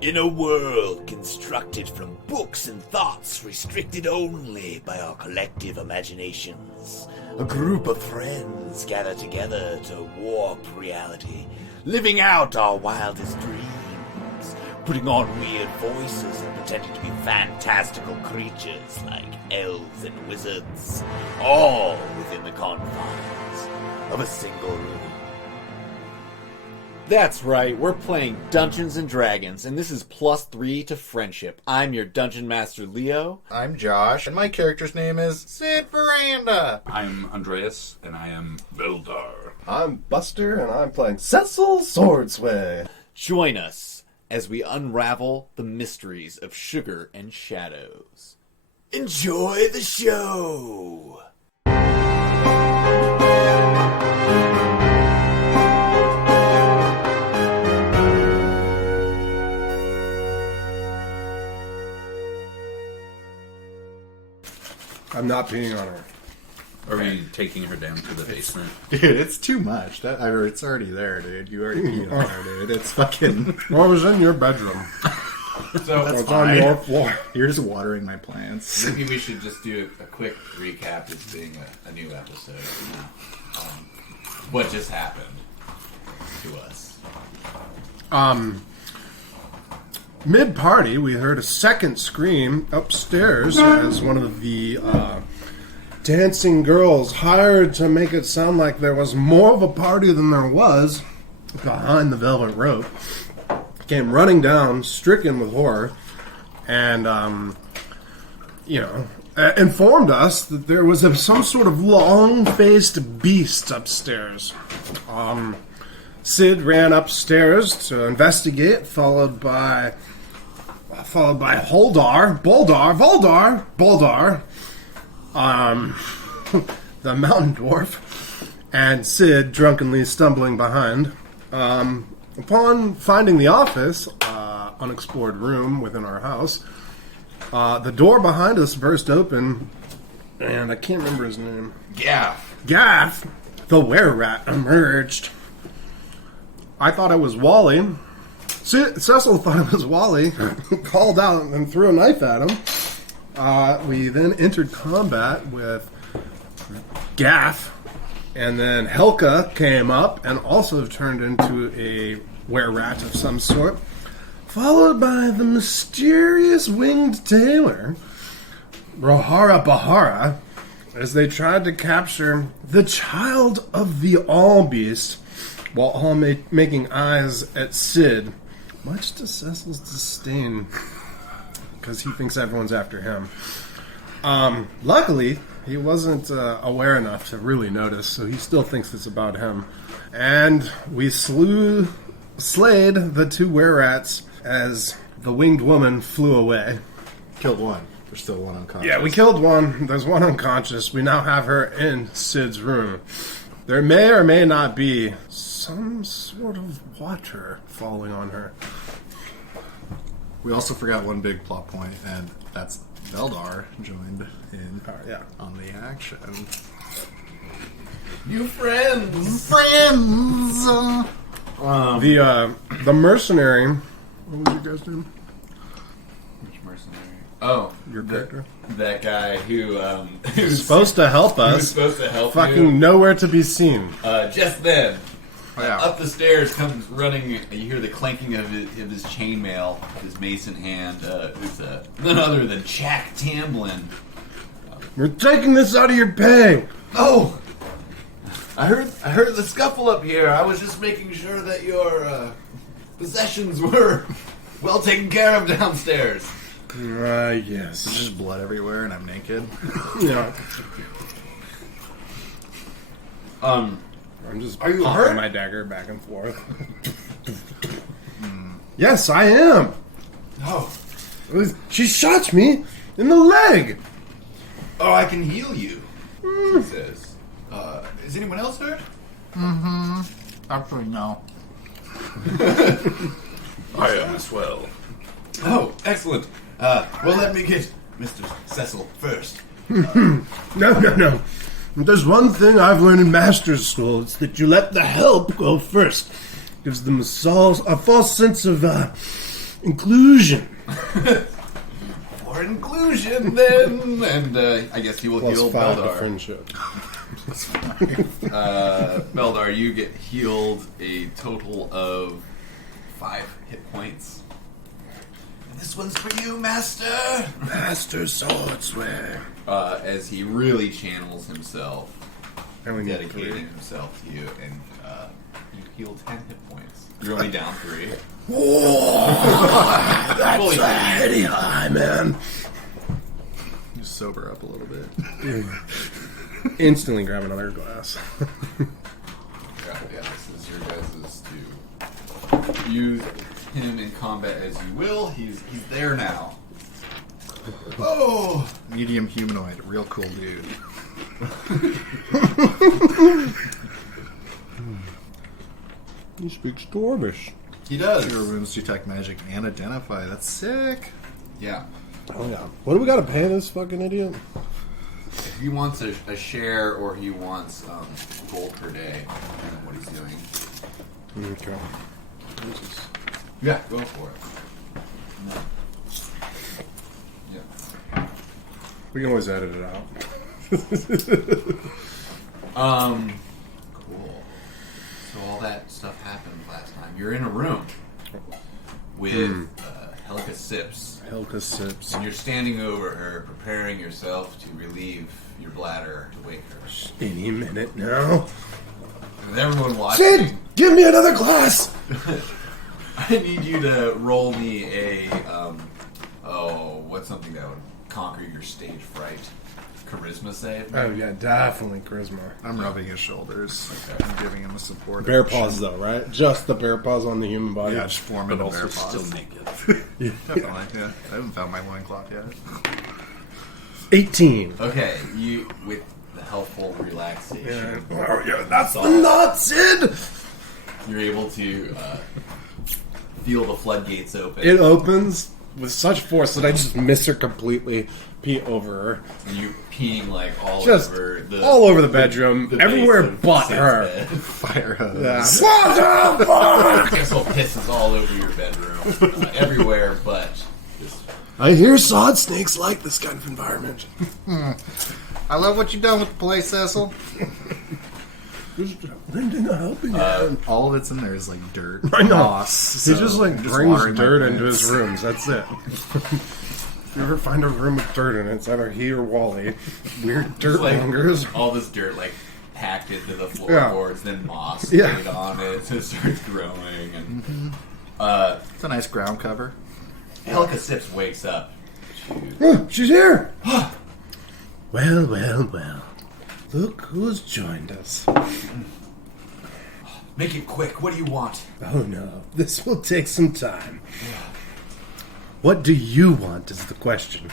In a world constructed from books and thoughts restricted only by our collective imaginations, a group of friends gather together to warp reality, living out our wildest dreams, putting on weird voices and pretending to be fantastical creatures like elves and wizards, all within the confines of a single room. That's right, we're playing Dungeons & Dragons, and this is +3 to friendship. I'm your Dungeon Master, Leo. I'm Josh, and my character's name is Sid Veranda. I'm Andreas, and I am Vildar. I'm Buster, and I'm playing Cecil Swordsway. Join us as we unravel the mysteries of sugar and shadows. Enjoy the show! I'm not peeing on her. Are we taking her down to the basement? Dude, it's too much. It's already there, dude. You already peed on her, dude. It's fucking... Well, it was in your bedroom. So That's It's fine. on your floor. You're just watering my plants. maybe we should just do a quick recap. This being a new episode. What just happened to us? Mid-party, we heard a second scream upstairs as one of the dancing girls hired to make it sound like there was more of a party than there was behind the velvet rope came running down, stricken with horror, and, informed us that there was some sort of long-faced beast upstairs. Sid ran upstairs to investigate, followed by Boldar, the mountain dwarf, and Sid drunkenly stumbling behind. Upon finding the office, unexplored room within our house, the door behind us burst open, and I can't remember his name. Gaff, the were-rat, emerged. I thought it was Wally. Cecil thought it was Wally, called out and threw a knife at him. We then entered combat with Gaff, and then Helka came up and also turned into a were-rat of some sort, followed by the mysterious winged tailor, Rohara Bahara, as they tried to capture the child of the All-Beast, while all making eyes at Sid, much to Cecil's disdain, because he thinks everyone's after him. Luckily, he wasn't aware enough to really notice, so he still thinks it's about him. And we slayed the two were-rats as the winged woman flew away. Killed one. There's still one unconscious. Yeah, we killed one. There's one unconscious. We now have her in Sid's room. There may or may not be some sort of water falling on her. We also forgot one big plot point, and that's Veldar joined in on the action. New friends! The mercenary. What was your guy's name? Which mercenary? Oh, Your character. that guy who Who's supposed to help who was us. supposed to help Fucking you. nowhere to be seen. Just then, Yeah. up the stairs comes running. You hear the clanking of his chainmail, his mason hand. Who's none other than Jack Tamblin. We're taking this out of your pay. Oh, I heard the scuffle up here. I was just making sure that your possessions were well taken care of downstairs. Yes. There's just blood everywhere, and I'm naked. Yeah. I'm just Are you popping hurt? my dagger back and forth. Yes, I am. Oh, She shot me in the leg. I can heal you. He says. Is anyone else hurt? Actually, no. I am as well. Oh, excellent. Well, let me get Mr. Cecil first. No. There's one thing I've learned in Master's School. It's that you let the help go first. Gives them a false sense of Inclusion. For inclusion, then. And I guess he will Plus heal 5 to Beldar. friendship. Beldar, you get healed a total of 5 hit points. And this one's for you, Master! Master Swordswear. As he really channels himself, I only need dedicating 3. himself to you, and you heal 10 hit points. You're only down 3. Whoa! That's Fully a heady high, man. Just sober up a little bit. Instantly grab another glass. Yeah, this is your guys' to use him in combat as you will. He's there now. Oh! Medium humanoid, real cool dude. He speaks Dwarvish. He does. Cure wounds, detect magic, and identify. That's sick. Yeah. Oh yeah. What do we gotta pay this fucking idiot? If he wants a share or he wants gold per day, depending on what he's doing. Okay. Yeah, go for it. Yeah. We can always edit it out. Cool. So all that stuff happened last time. You're in a room with Helga Sips. Helga Sips. And you're standing over her, preparing yourself to relieve your bladder to wake her. Any minute now. With everyone watching, Sid! Give me another glass! I need you to roll me a, what's something that would conquer your stage fright? Charisma save? Oh yeah, definitely charisma. I'm rubbing his shoulders. Okay. I'm giving him a support. Bear paws though, right? Just the bear paws on the human body. Yeah, just form into bear paws. Still naked. Definitely, yeah. I haven't found my loincloth yet. 18. Okay, you, with the helpful relaxation, Oh yeah, that's the knot, Sid! you're able to feel the floodgates open. It opens with such force that I just miss her completely. Pee over her. And you peeing like all Just over the all over the bedroom, the base everywhere of but Sid's her. bed. Fire hose. Yeah. What the fuck? Pixel pisses all over your bedroom, everywhere but just. I hear sod snakes like this kind of environment. I love what you've done with the place, Cecil. Just lending a helping hand. All of it's in there is like dirt. I know. Moss, He just like brings watering my dirt into plants. his rooms. That's it. If you ever find a room with dirt in it, it's either he or Wally. Weird dirt Like, mongers. all this dirt like packed into the floorboards, then moss Yeah. laid on it, so it starts growing. And It's a nice ground cover. Helga Sips wakes up. Oh, she's here! Well, well, well. Look who's joined us. Make it quick. What do you want? Oh no, this will take some time. What do you want is the question.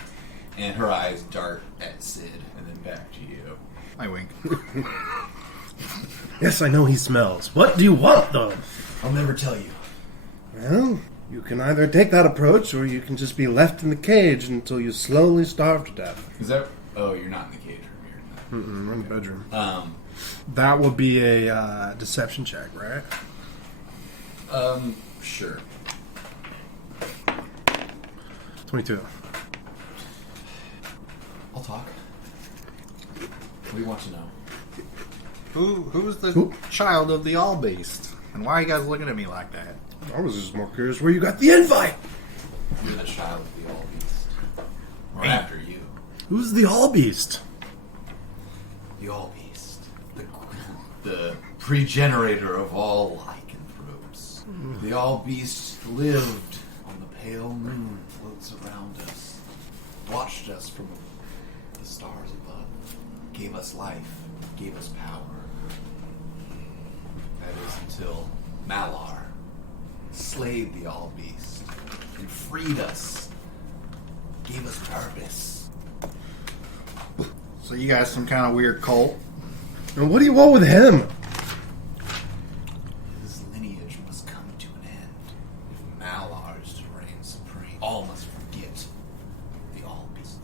And her eyes dart at Sid and then back to you. I wink. Yes, I know he smells. What do you want, though? I'll never tell you. Well, you can either take that approach, or you can just be left in the cage until you slowly starve to death. Is that? Oh, you're not in the cage room. We're in the bedroom. You're That will be a deception check, right? sure. 22. I'll talk. What do you want to know? Who's the Who? child of the All Beast? And why are you guys looking at me like that? I was just more curious where you got the invite. You're the child of the All Beast. Or after you. Who's the All Beast? The All Beast. The pre-generator of all lycanthropes. The All Beast lived on the pale moon, floats around us, watched us from the stars above, gave us life, gave us power. That is until Malar slayed the All Beast and freed us, gave us purpose. So you guys some kind of weird cult? And what do you want with him? His lineage must come to an end. If Malar is to reign supreme, all must forget the All Beast.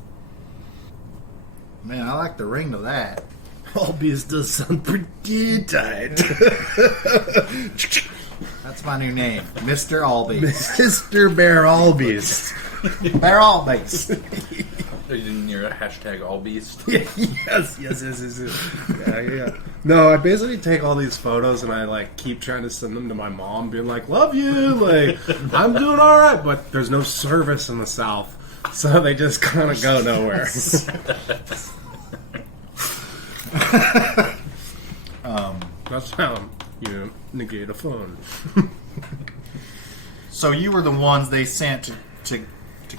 Man, I like the ring to that. All Beast does sound pretty tight. That That's my new name, Mr. Allbeast. Mr. Bear Allbeast. Bear Allbeast. Are you in your hashtag allbeast? yes. Yeah. No, I basically take all these photos and I like keep trying to send them to my mom, being like, "Love you," like I'm doing all right, but there's no service in the South, so they just kind of go nowhere. That's how you negate a phone. So you were the ones they sent to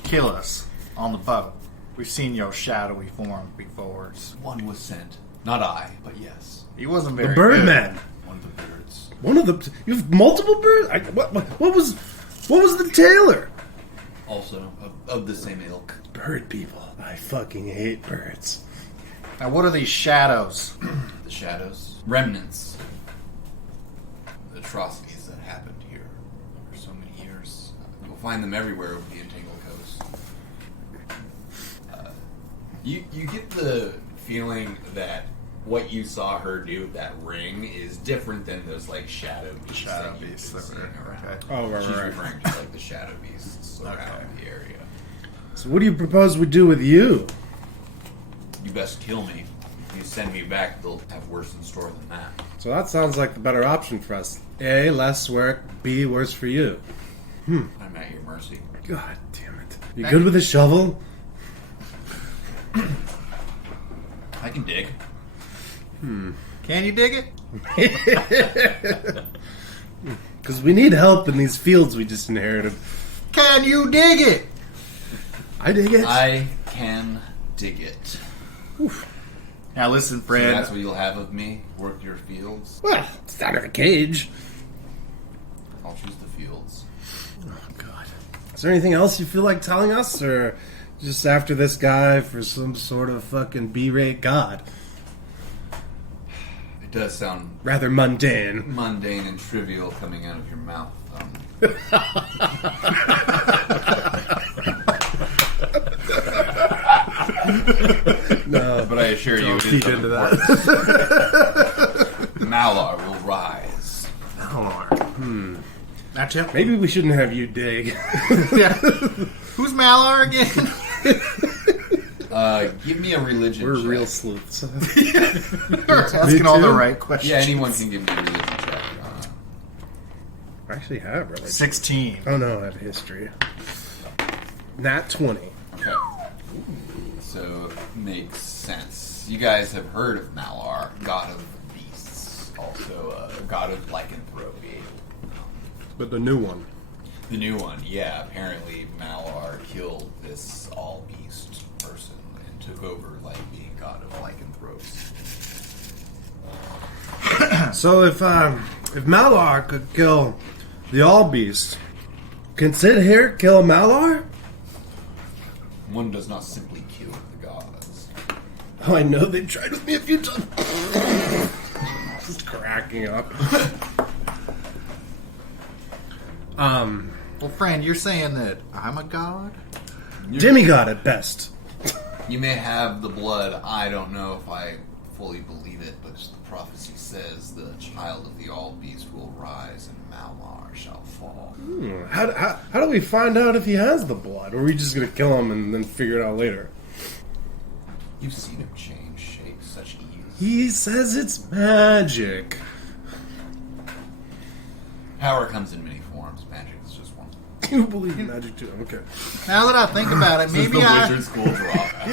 kill us on the boat. We've seen your shadowy form before. One was sent. Not I, but yes. He wasn't The very good. Birdman. One of the birds. One of the. You have multiple birds. What was the tailor? Also, of the same ilk. Bird people. I fucking hate birds. Now, what are these shadows? The shadows. Remnants. The atrocities that happened here over so many years. You'll find them everywhere over the Entangled Coast. You get the feeling that what you saw her do with that ring is different than those like shadow beasts that you've been seeing around. Okay. Oh, right, She's right. referring to like the shadow beasts around the area. So what do you propose we do with you? You best kill me. If you send me back, they'll have worse in store than that. So that sounds like the better option for us. A, less work. B, worse for you. I'm at your mercy. God damn it. You good with a shovel? I can dig. Can you dig it? Because we need help in these fields we just inherited. Can you dig it? I dig it. I can dig it. Now listen, So Fred. that's what you'll have of me? Work your fields? Well, it's out of a cage. I'll choose the fields. Oh, God. Is there anything else you feel like telling us? Or just after this guy for some sort of fucking B-rate god? It does sound Rather mundane. mundane and trivial coming out of your mouth. No, But I assure you, it feed is into that. Malar will rise. That's it. Maybe we shouldn't have you dig. Yeah. Who's Malar again? Give me a religion We're check. real sleuths. You're asking all the too. right questions. Yeah, anyone can give me a religion check. I actually have really. 16. Oh no, I have history. Nat 20. Okay. So, makes sense. You guys have heard of Malar, god of beasts. Also, god of lycanthropy. But the new one. The new one, yeah. Apparently, Malar killed this all-beast person and took over, like, being god of lycanthropes. So if Malar could kill the All Beast, can Sid here kill Malar? One does not simply kill the gods. Oh, I know they've tried with me a few times. Just cracking up. Well, friend, you're saying that I'm a god? Demigod at best. You may have the blood. I don't know if I fully believe it, but the prophecy says the child of the all-beast will rise and Malar shall fall. How do we find out if he has the blood? Or are we just going to kill him and then figure it out later? You've seen him change shape such ease. He says it's magic. Power comes in many forms. Magic is just one. You believe in magic too? Okay. Now that I think about it, maybe school drop.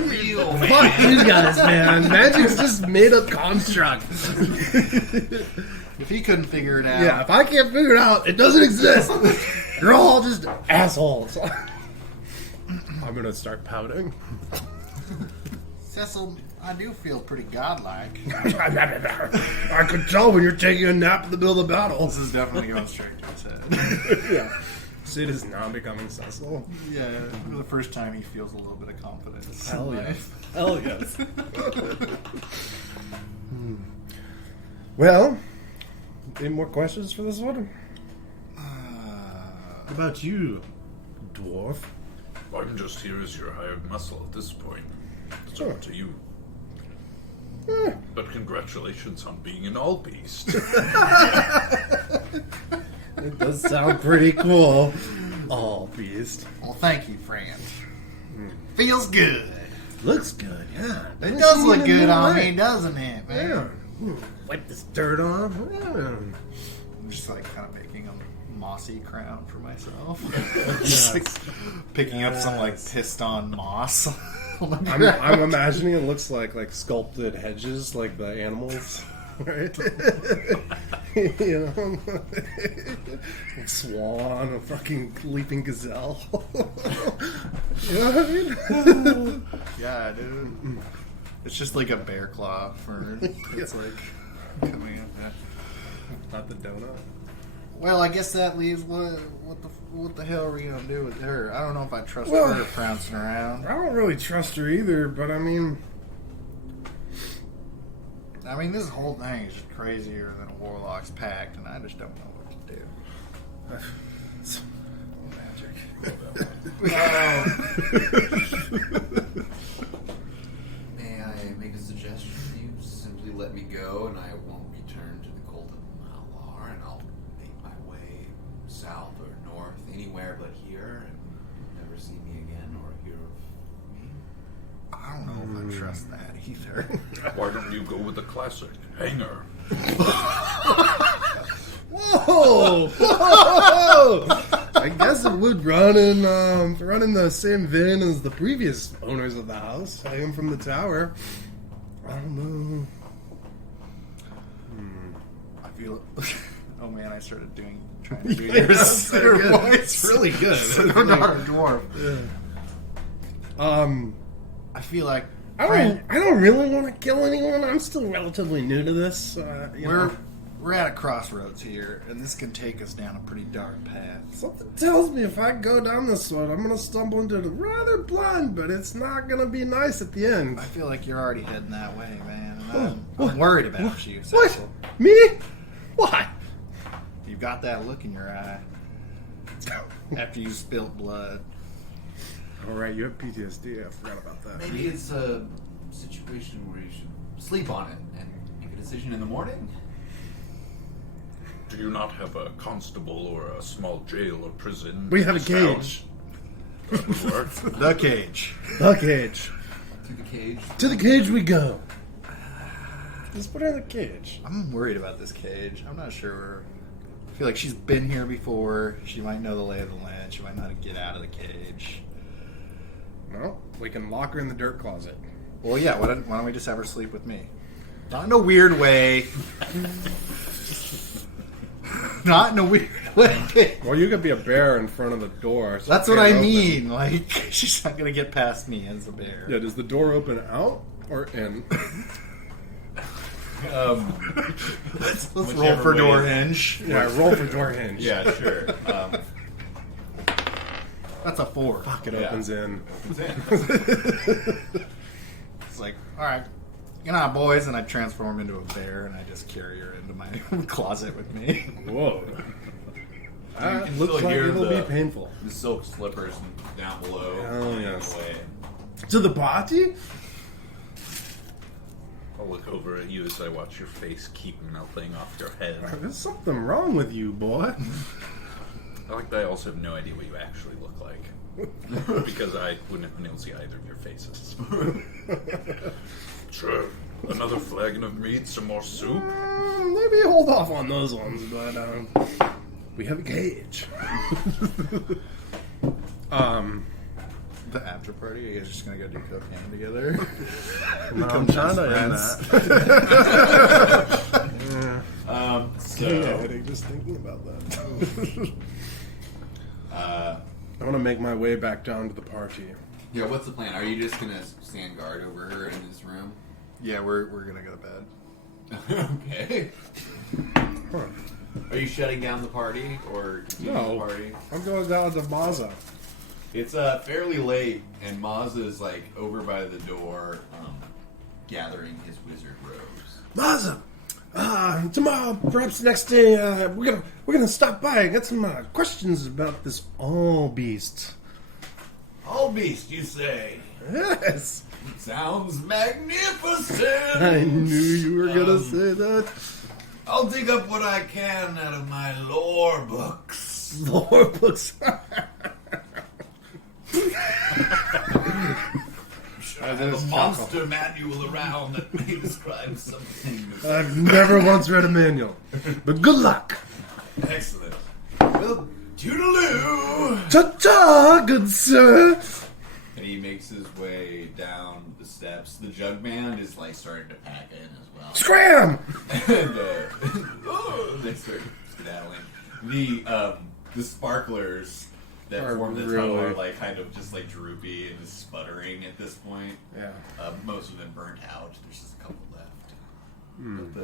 Real Fuck you guys, man. Magic's just made up construct. if he couldn't figure it out. Yeah, if I can't figure it out, it doesn't exist. You're all just assholes. I'm gonna start pouting. Cecil, I do feel pretty godlike. I could tell when you're taking a nap in the middle of the battle. This is definitely going straight to his head. Yeah. Sid is now becoming Cecil. Yeah, for the first time he feels a little bit of confidence. Hell yes. Hell yes. Well, any more questions for this one? What about you, dwarf? I'm just here as your hired muscle at this point. It's Sure. up to you. But congratulations on being an all beast. It does sound pretty cool. All beast. Well, thank you, friend. Feels good. Looks good, yeah. It does look good on me, doesn't it, man? Yeah. Wipe this dirt off. Yeah. I'm just like kind of making a mossy crown for myself. Yes. Just like picking up some like pissed on moss. I'm imagining it looks like sculpted hedges, like the animals, right? You know, a swan, a fucking leaping gazelle. You know what I mean? Yeah, dude. It's just like a bear claw fern. It's like coming up there. Not the donut. Well, I guess that leaves what the hell are we gonna do with her? I don't know if I trust Well, her prancing around. I don't really trust her either, but I mean, this whole thing is just crazier than a Warlock's Pact, and I just don't know what to do. it's magic. May I make a suggestion? You simply let me go, and I won't return to the cult of Malar, and I'll make my way south or north, anywhere but here, and you'll never see me again or hear of me. I don't know if I trust that either. Why don't you go with the classic hanger? Whoa! Whoa! I guess it would run in the same vein as the previous owners of the house. I am from the tower. I don't know. I feel. Oh man, I started trying to do Yeah, your that's your good. voice. It's really good. Dark dwarf. Yeah. I feel like I don't really want to kill anyone. I'm still relatively new to this. You know. we're at a crossroads here, and this can take us down a pretty dark path. Something tells me if I go down this road, I'm going to stumble into the rather blind, but it's not going to be nice at the end. I feel like you're already heading that way, man. And I'm worried about you. What? Cecil. Me? Why? You've got that look in your eye after you spilt blood. All right, you have PTSD. I forgot about that. Maybe it's a situation where you should sleep on it and make a decision in the morning. Do you not have a constable or a small jail or prison? We in have a this town? cage. That would work. The cage. The cage. To the cage. To the cage we go. Let's put her in the cage. I'm worried about this cage. I'm not sure. I feel like she's been here before. She might know the lay of the land. She might know how to get out of the cage. No, we can lock her in the dirt closet. Well, yeah, why don't we just have her sleep with me? Not in a weird way. Not in a weird way. Well, you could be a bear in front of the door. So That's it what I can't open. mean. Like, she's not going to get past me as a bear. Yeah, does the door open out or in? Let's roll Whichever for way. door hinge. Yeah, roll for door hinge. Yeah, sure. That's a 4. Fuck, it Yeah. opens in. It's like, all right, good night, boys. And I transform into a bear, and I just carry her into my closet with me. Whoa. That can looks still like hear it'll the- be painful. The silk slippers down below. Oh, yes. Away. To the party? I'll look over at you as I watch your face keep melting off your head. There's something wrong with you, boy. I like that I also have no idea what you actually look like. Because I wouldn't have been able to see either of your faces. Sure. Another flagon of meat, some more soup. Maybe hold off on those ones, but we have a cage. The after party, you guys just going to go do cocaine together? No, I'm trying to end that. So, Yeah, just thinking about that. I want to make my way back down to the party. Yeah, what's the plan? Are you just gonna stand guard over her in this room? Yeah, we're going to go to bed. Okay. Huh. Are you shutting down the party or continuing No. the party? I'm going down to Maza. It's fairly late, and Maz is like over by the door, gathering his wizard robes. Maza! Tomorrow, perhaps the next day, we're gonna stop by and get some questions about this all beast. All beast, you say? Yes. Sounds magnificent! I knew you were gonna say that. I'll dig up what I can out of my lore books. Lore books. I have a monster manual around that may describe something. I've never once read a manual, but good luck. Excellent. Well, toodaloo! Ta-ta, good sir. And he makes his way down the steps. The jug band is like starting to pack in as well. Scram! And they start skedaddling. The sparklers that Are form the really- tunnel are like kind of just like droopy and just sputtering at this point. Yeah, Most of them burnt out. There's just a couple left. But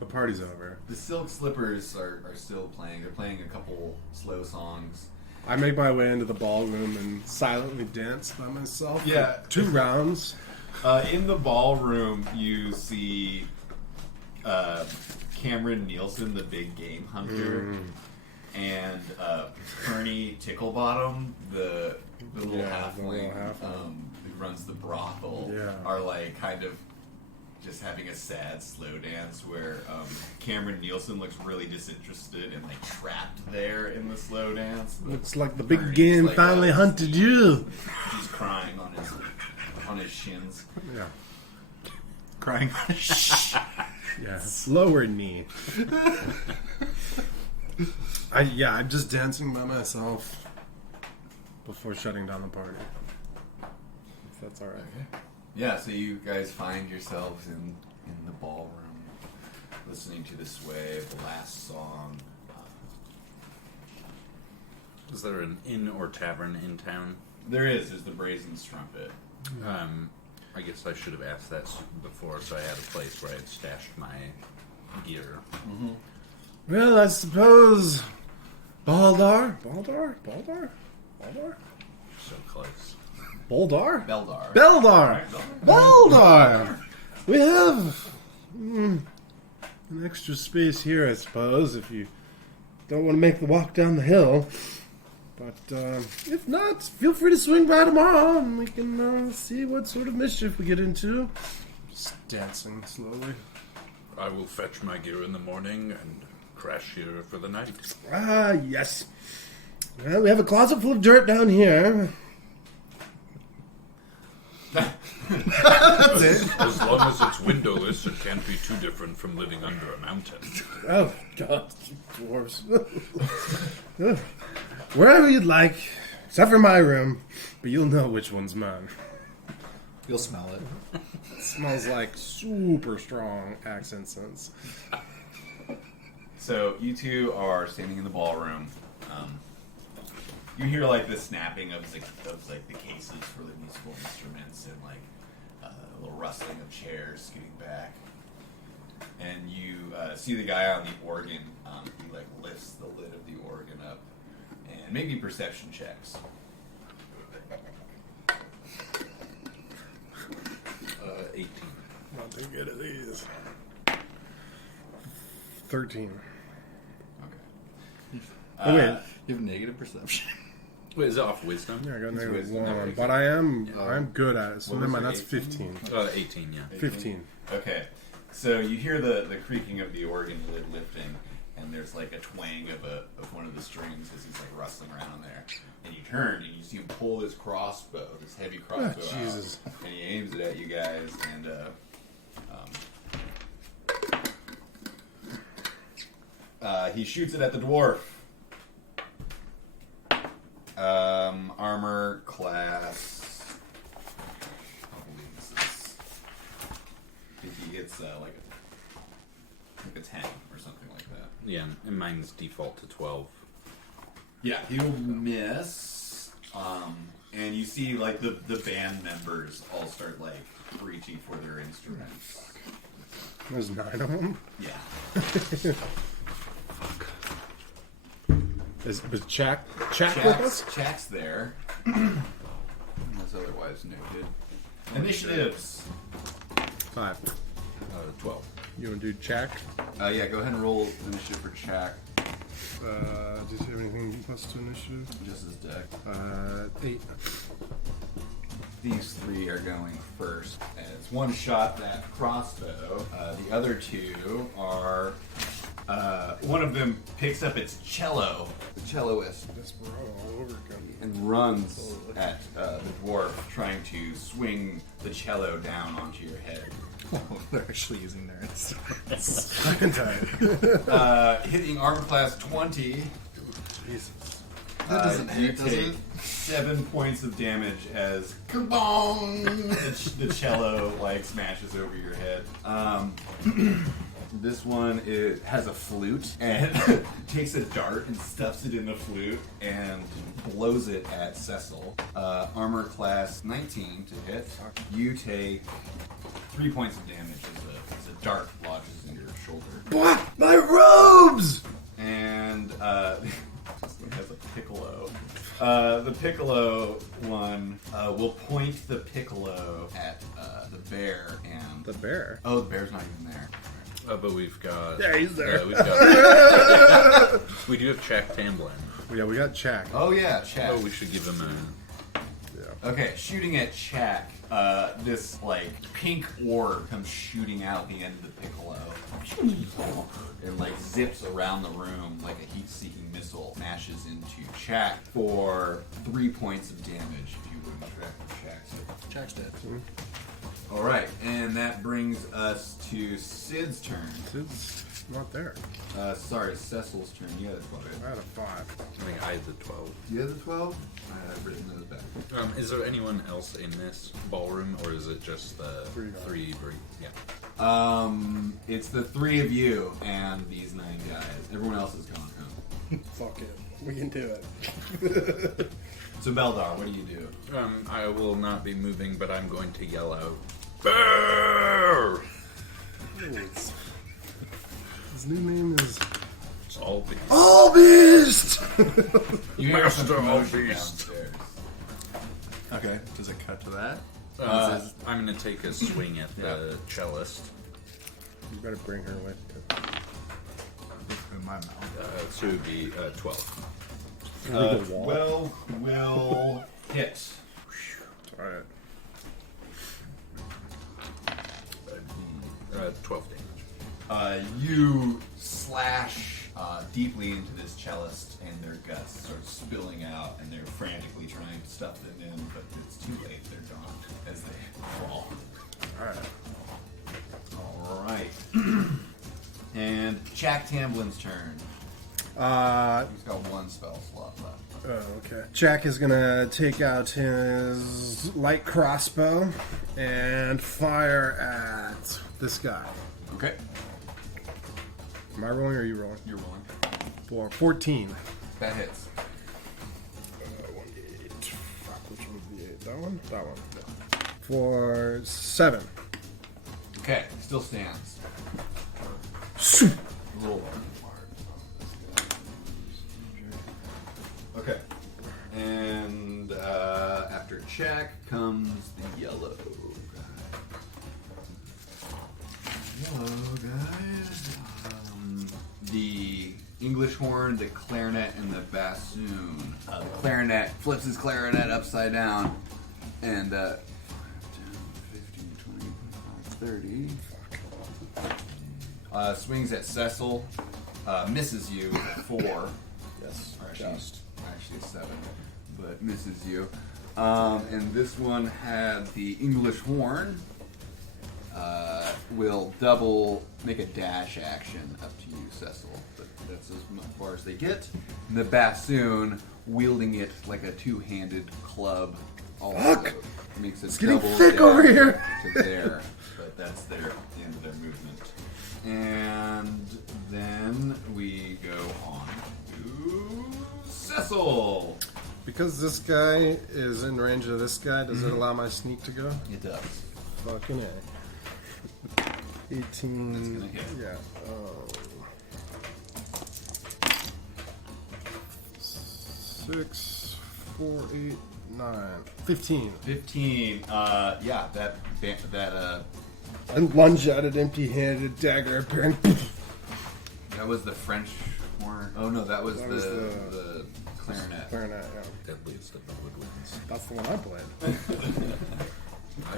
the party's over. the Silk Slippers are still playing. They're playing a couple slow songs. I make my way into the ballroom and silently dance by myself. Yeah. for 2 rounds. In the ballroom, you see Cameron Nielsen, the big game hunter, and Fernie Ticklebottom, the little Yeah, the halfling little halfling. who runs the brothel, Yeah. are like kind of just having a sad slow dance where Cameron Nielsen looks really disinterested and like trapped there in the slow dance. But Looks like the big Fernie's game like, finally hunted you. He's crying on his shins. Yeah. Crying. Yeah, lower knee. I'm just dancing by myself before shutting down the party. If that's all right. Yeah, so you guys find yourselves in the ballroom, listening to the sway of the last song. Is there an inn or tavern in town? There's the Brazen Strumpet. I guess I should have asked that before, so I had a place where I had stashed my gear. Well, I suppose Baldar. So close. Boldar? Beldar. Beldar! Baldar! We have an extra space here, I suppose, if you don't want to make the walk down the hill. But if not, feel free to swing by tomorrow and we can see what sort of mischief we get into. Just dancing slowly. I will fetch my gear in the morning and crash here for the night. Ah, yes. Well, we have a closet full of dirt down here. As long as it's windowless, it can't be too different from living under a mountain. Oh, God, you dwarves. Wherever you'd like, except for my room, but you'll know which one's mine. You'll smell it. It smells like super strong Axe incense. So you two are standing in the ballroom. You hear like the snapping of the cases for the musical instruments and like a little rustling of chairs scooting back. And you see the guy on the organ. He like lifts the lid of the organ up, and maybe perception checks. 18. Not too good at these. 13. Okay. Oh, wait. You have negative perception. Wait, is it off wisdom? Yeah, I got It's negative wisdom, 1, okay. but I'm good at it, so What never was mind, it, that's 18? 15. 18, yeah. 15. Okay, so you hear the creaking of the organ lid lifting, and there's like a twang of one of the strings as he's like rustling around there. And you turn and you see him pull this crossbow, this heavy crossbow, out, Jesus. and he aims it at you guys. And he shoots it at the dwarf. Armor class. I believe this is. I think he gets like a 10 or something like that. Yeah, and mine's default to 12. Yeah, he'll miss. And you see like the band members all start like reaching for their instruments. There's 9 of them. Yeah. Was Jack with us? Jack's there. Unless otherwise noted. Initiatives. 5. 12. You want to do Jack? Yeah, go ahead and roll initiative for Jack. Do you have anything plus to initiative? Just his deck. 8. These three are going first. As one shot that crossbow. The other two are. One of them picks up its cello, the celloist, Desperado all over again. and runs at the dwarf, trying to swing the cello down onto your head. Oh, they're actually using their instruments. Fucking tired. Hitting armor class 20. Jesus. That doesn't you hit, does take it? 7 points of damage as kabong! the cello like smashes over your head. This one has a flute and takes a dart and stuffs it in the flute and blows it at Cecil. Armor class 19 to hit. You take 3 points of damage as a dart lodges in your shoulder. My robes! And this one has a piccolo. The piccolo one will point the piccolo at the bear and The bear. oh, the bear's not even there. But we've got. Yeah, he's there. We've got. We do have Jack Tamblin. Yeah, we got Chak. Oh yeah, Chak. Oh, we should give him a. Okay, shooting at Chak. This like pink orb comes shooting out the end of the piccolo. It like zips around the room like a heat-seeking missile, smashes into Chak for 3 points of damage. If you wouldn't track Chak's. Jack's dead. All right, and that brings us to Sid's turn. It's not there. Sorry, Cecil's turn. You had a 12. I had a 5. I think I had the 12. You had the 12? I've written those back. Is there anyone else in this ballroom, or is it just the three? Yeah. It's the three of you and these 9 guys. Everyone else is gone home. Fuck it. We can do it. So Beldar, what do you do? I will not be moving, but I'm going to yell out, "Bear!" His new name is All beast. All Beast! You hear some Master commotion Beast. downstairs. Okay, does it cut to that? I'm going to take a swing at the cellist. You better bring her with you. In my mouth. So it would be 12. 12 will hit. Alright. 12 damage. You slash deeply into this cellist, and their guts start spilling out, and they're frantically trying to stuff them in, but it's too late. They're gone as they fall. Alright. And Jack Tamblin's turn. He's got 1 spell slot left. Oh, okay. Jack is gonna take out his light crossbow and fire at this guy. Okay. Am I rolling or are you rolling? You're rolling. For 14. That hits. 1d8. Fuck, which one would be 8? That one? That one. For 7. Okay, still stands. Roll. Okay. And after Jack comes the yellow guy. Yellow guy. The English horn, the clarinet, and the bassoon. The clarinet flips his clarinet upside down and 10, 15, 20, 25, 30. Swings at Cecil. Misses you with a 4. Yes. Or actually a 7, but misses you. And this one had the English horn. Will make a dash action up to you, Cecil. But that's as far as they get. And the bassoon, wielding it like a 2-handed club, also makes it getting double thick dash over here. to there. But that's the end of their movement. And then we go on to Cecil. Because this guy is in range of this guy, does it allow my sneak to go? It does. Fucking A. 18. That's gonna hit. Yeah. 6, 4, 8, 9, 15. 15. Yeah, that And lunge at it, empty-handed, dagger appearing. that was the French horn. Oh no, that was, That the, was the clarinet. Clarinet, yeah. Deadliest of the woodwinds. That's the one I played.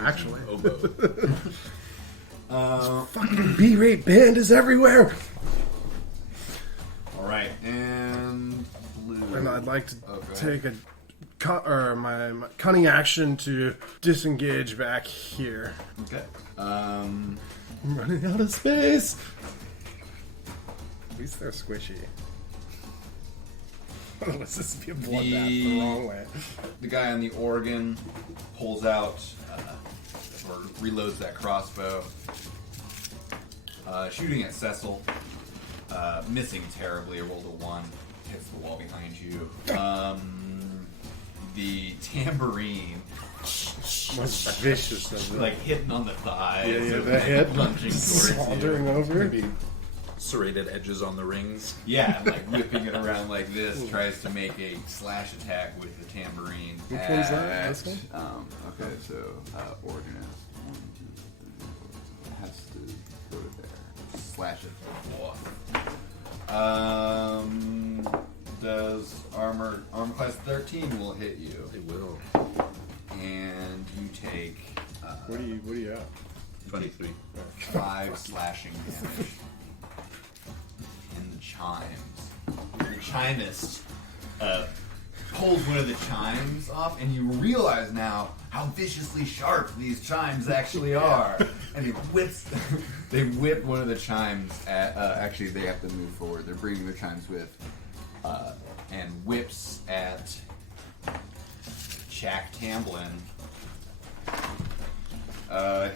Actually. Oboe. Fucking B-rate band is everywhere! All right, and blue. And I'd like to Oh, go ahead. take a my cunning action to disengage back here. Okay. I'm running out of space! At least they're squishy. Let's just be a bloodbath the wrong way. The guy on the organ pulls out or reloads that crossbow, shooting at Cecil, missing terribly. A roll to 1, hits the wall behind you. The tambourine, Most vicious of them. like hitting on the thighs, Yeah, and, the like, head plunging towards sauntering you. over. Serrated edges on the rings. Yeah, like whipping it around like this, tries to make a slash attack with the tambourine. Which one's that? This one? Okay, so organist. 1, 2, 3, 4. It has to go to there. Slash it. Does armor class 13 will hit you, They will. and you take What do you have? 23. 5 slashing damage. In the chimes. Your chimist pulls one of the chimes off, and you realize now how viciously sharp these chimes actually are. And they whip one of the chimes at. Actually, they have to move forward. They're bringing their chimes with. And whips at Jack Tamblin,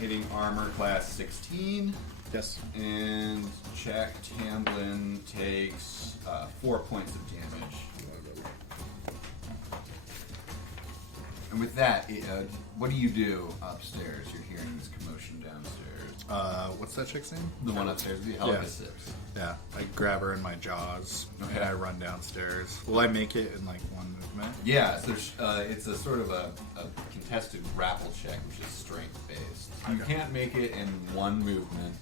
hitting armor class 16. Yes. And Jack Tamblin takes 4 points of damage. And with that, what do you do upstairs? You're hearing this commotion downstairs. What's that chick's name? The one upstairs, the Helica 6. Yeah, I grab her in my jaws Okay. and I run downstairs. Will I make it in like one movement? Yeah, so it's a sort of a contested grapple check, which is strength based. You can't make it in one movement.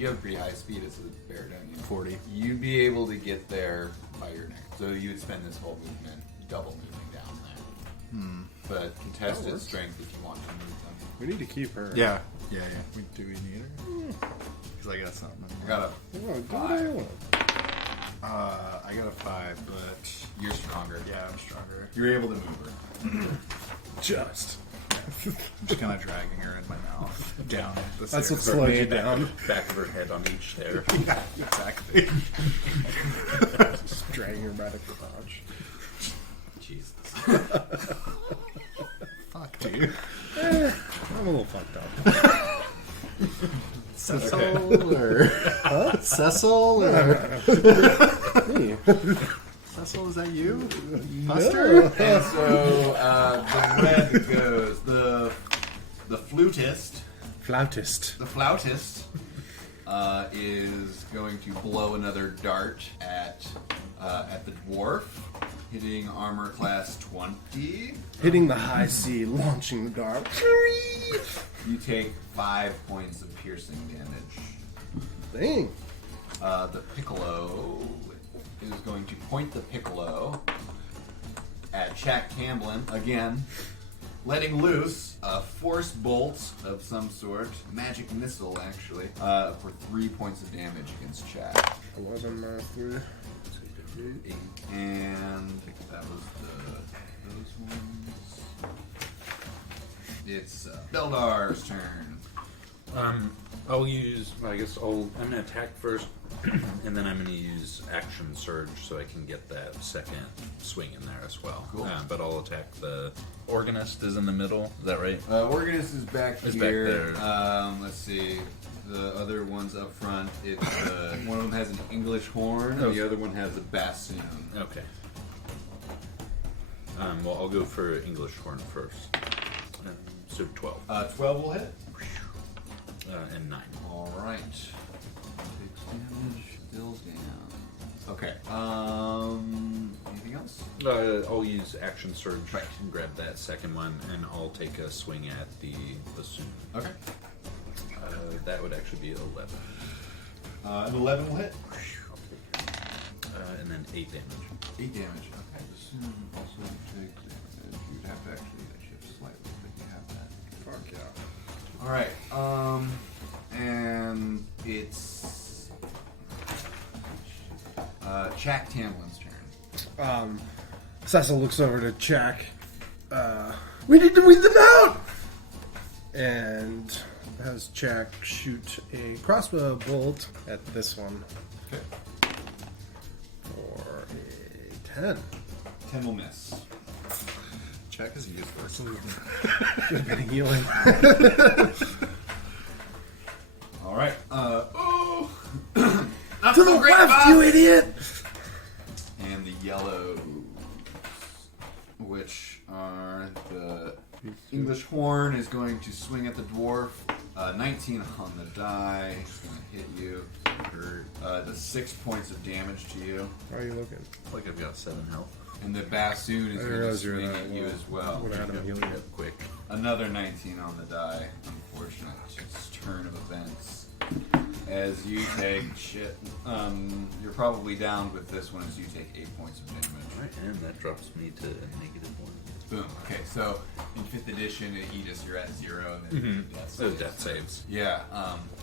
You have pretty high speed as a bear, don't you? 40. You'd be able to get there by your neck. So you would spend this whole movement double moving down there. But contested works. strength if you want to move them. We need to keep her. Yeah. Do we need her? Because I got something. I got Oh, a God. 5. I got a 5, but You're stronger. yeah, I'm stronger. You're able to move her. Just. I'm just kind of dragging her in my mouth down the That's what stairs. slowed you down. Back of her head on each stair. Yeah, exactly. Just dragging her by the crotch. Jesus. Fuck, dude. I'm a little fucked up. Cecil or Cecil or Me. Cecil? Is that you? No. And so the red goes the flutist. Flautist. The flautist is going to blow another dart at the dwarf, hitting armor class 20. Hitting the high C, launching the dart. You take 5 points of piercing damage. Dang. The piccolo is going to point the piccolo at Jack Tamblin again, letting loose a force bolt of some sort, magic missile actually, for 3 points of damage against Jack. 11 minus 3. And that was those ones. It's Beldar's turn. I'll use. I guess I'm gonna attack first, and then I'm gonna use action surge so I can get that second swing in there as well. Cool. But I'll attack the organist. Is in the middle. Is that right? Organist is back It's here. back there. Let's see. The other ones up front. It's one of them has an English horn, and the other one has a bassoon. Okay. Well, I'll go for English horn first. So 12 12 will hit. and 9. All right. Takes damage. Still down. Okay. Anything else? I'll use action surge Right. and grab that second one, and I'll take a swing at the bassoon. Okay. That would actually be 11. An 11 will hit. and then 8 damage. 8 damage. Okay. Assume also take damage. You'd have to actually shift slightly, but you have that. Fuck yeah. Alright, and it's Jack Tamlin's turn. Cecil looks over to Jack. We need to weed them out! And has Jack shoot a crossbow bolt at this one. Okay. For a 10. 10 will miss. Check is used first. Should have been healing. Alright, oh! To the left, you idiot! And the yellows, which are the English horn, is going to swing at the dwarf. 19 on the die. It's going to hit you. Does 6 points of damage to you. Why are you looking? Like I've got 7 health. And the bassoon is I going to realize you're swing not at you as well. Would have had him healing it. Quick. Another 19 on the die. Unfortunate. Just turn of events. As you take shit, you're probably down with this one as you take 8 points of damage. Alright, and that drops me to -1. Boom. Okay, so in 5th edition at Aegis, you're at 0. And then Those death saves. Yeah.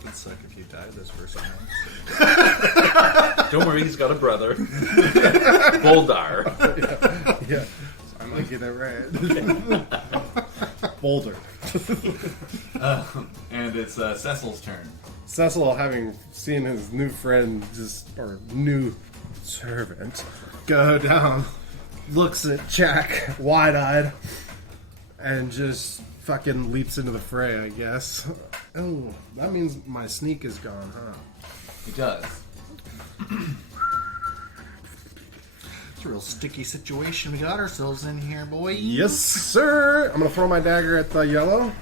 It'd suck if you died this first time. Don't worry, he's got a brother. Boldar. Yeah. So I'm gonna get it right. Boulder. And it's Cecil's turn. Cecil, having seen his new friend, or new servant, go down, looks at Jack wide-eyed, and just fucking leaps into the fray, I guess. Oh, that means my sneak is gone, huh? It does. It's a real sticky situation we got ourselves in here, boy. Yes, sir! I'm gonna throw my dagger at the yellow.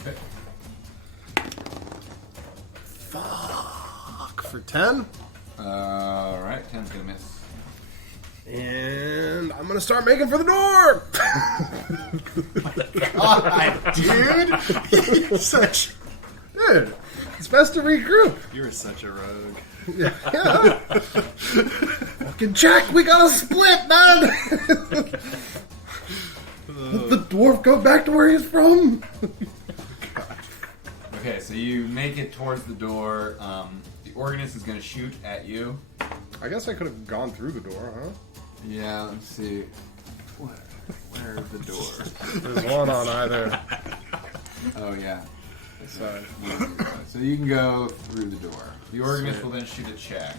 Okay. Fuck, for 10. Alright, 10's gonna miss. And I'm gonna start making for the door! God, dude! You're such... Dude, it's best to regroup. You're such a rogue. Yeah. Fucking Jack, we gotta split, man! Let the dwarf go back to where he's from! Okay, so you make it towards the door. The organist is gonna shoot at you. I guess I could have gone through the door, huh? Yeah, let's see. Where's the door? There's one on either Oh, yeah. side. So you can go through the door. The organist will then shoot at Jack.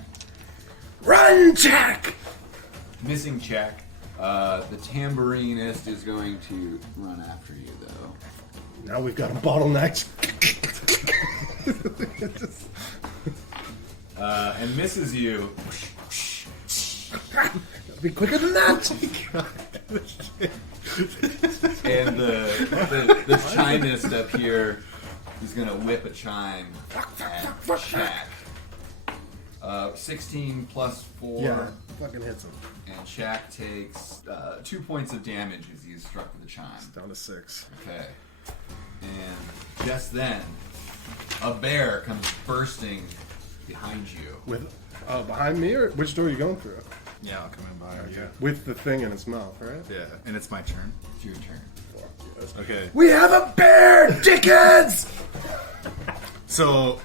Run, Jack! Missing Jack. The tambourinist is going to run after you, though. Now we've got a bottleneck. And misses you. Be quicker than that! And the chimist up here is going to whip a chime at Jack. 16 plus 4. Yeah, fucking hits him. And Shaq takes 2 points of damage as he is struck with the chime. Down to 6. Okay. And just then, a bear comes bursting behind you. With behind me, or which door are you going through? Yeah, I'll come in behind you. With the thing in his mouth, right? Yeah, and it's my turn. It's your turn. Fuck yes. Okay. We have a bear, dickheads! So,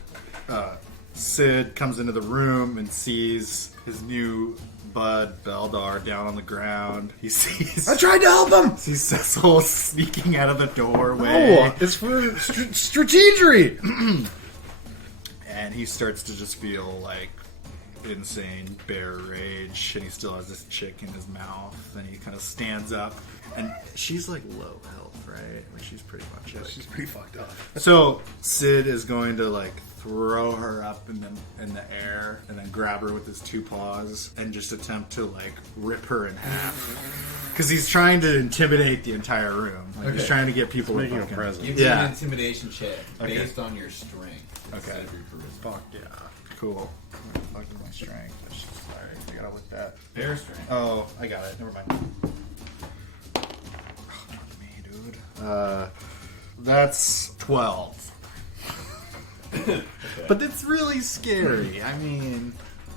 Sid comes into the room and sees his new bud, Beldar, down on the ground. He sees... I tried to help him! sees Cecil sneaking out of the doorway. Oh, it's for strategery! And he starts to just feel like insane bear rage, and he still has this chick in his mouth, and he kind of stands up, and she's like low health, right? Like she's pretty much like... She's pretty fucked up. So Sid is going to like throw her up in the air and then grab her with his 2 paws and just attempt to like rip her in half. Because he's trying to intimidate the entire room. Like he's Okay. trying to get people to Making a fucking- presence. Give me Yeah. an intimidation check Okay. based on your strength. Okay. Instead of your charisma. Fuck yeah. Cool. Fuck with my strength. That's just, sorry, I gotta look that. Bear strength. Oh, I got it. Never mind. Oh, not me, dude. That's 12. But it's really scary. I mean,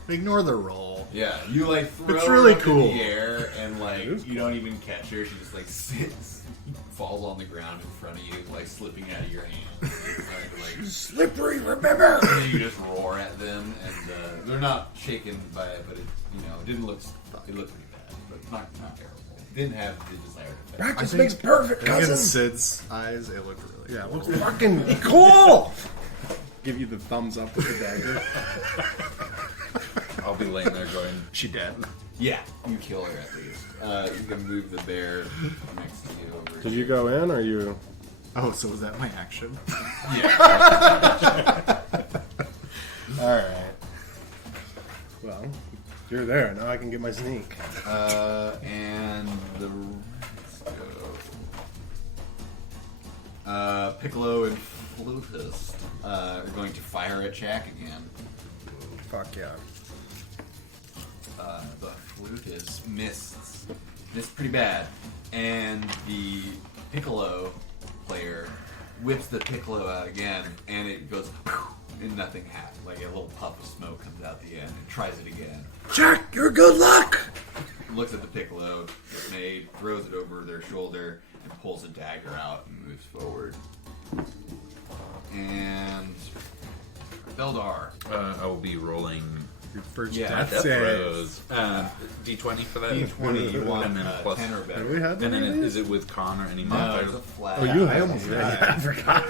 ignore the roll. Yeah, you like throw It's really her up cool. in the air and like It is you don't even catch her. She just like sits, falls on the ground in front of you, like slipping out of your hand. like, Slippery, remember? and then you just roar at them, and they're not shaken by it, but it didn't look. It looked pretty bad, but not terrible. Didn't have the desired effect. Practice makes perfect, I think in cousin. Sid's eyes, it looked really Yeah, it cool. looks fucking cool. Give you the thumbs up with the dagger. I'll be laying there going, She dead. Yeah, you kill her at least. You can move the bear next to you over. Did you go in, or you? Oh, so was that my action? Yeah. All right. Well, you're there now. I can get my sneak. And the let's go. Piccolo and Flutist are going to fire at Jack again. Fuck yeah. The Flutist missed pretty bad, and the Piccolo player whips the Piccolo out again, and it goes and nothing happens. Like a little puff of smoke comes out the end, and tries it again. Jack, you're good luck. Looks at the Piccolo it's made, throws it over their shoulder, and pulls a dagger out and moves forward. And Beldar. I will be rolling Your first Yeah, death death save. throws. D20 for that? D20, you want and then plus, 10 or better. Do we have and any then of these? is it with con or any No, modifiers? it's a flat. Oh, you I have almost them. Yeah, I forgot.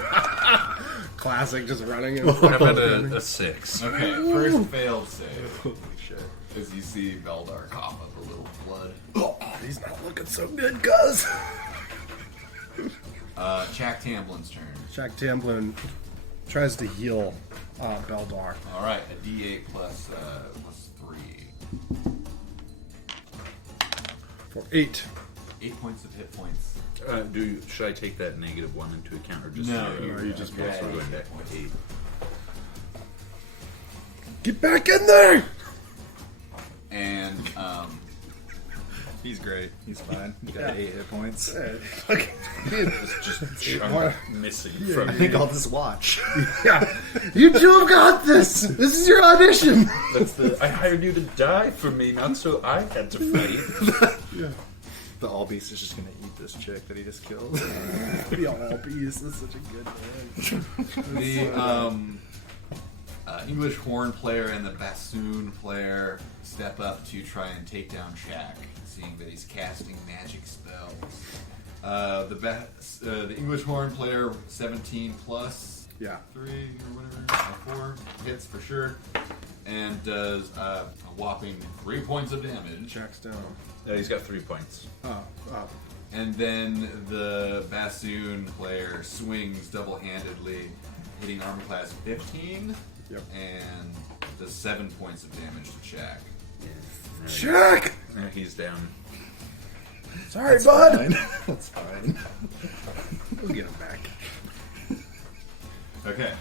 Classic, just running in. How about a 6? Okay, first failed save. Holy shit. As you see Beldar cough up a little blood. Oh, he's not looking so good, cuz. Jack Tamblin's turn. Jack Tamblin tries to heal Beldar. Alright, a D8 plus 3. For 8. 8 points of hit points. Should I take that -1 into account, or just No, you just yeah, also yeah, going back yeah. to 8? Get back in there! And He's great. He's fine. He got 8 hit points. Just chunk missing from I think I'll just watch. Yeah. You two have got this! This is your audition! I hired you to die for me, not so I had to fight. The all beast is just gonna eat this chick that he just killed. The all beast is such a good man. the English horn player and the bassoon player step up to try and take down Shaq, seeing that he's casting magic spells. The English horn player, 17 plus Yeah. 3 or whatever, 4 hits for sure, and does a whopping 3 points of damage. Jack's down. He's got 3 points. Oh. And then the bassoon player swings double-handedly, hitting armor class 15, Yep. and does 7 points of damage to Shaq. Jack! He's down. Sorry, bud! That's fine. We'll get him back. Okay.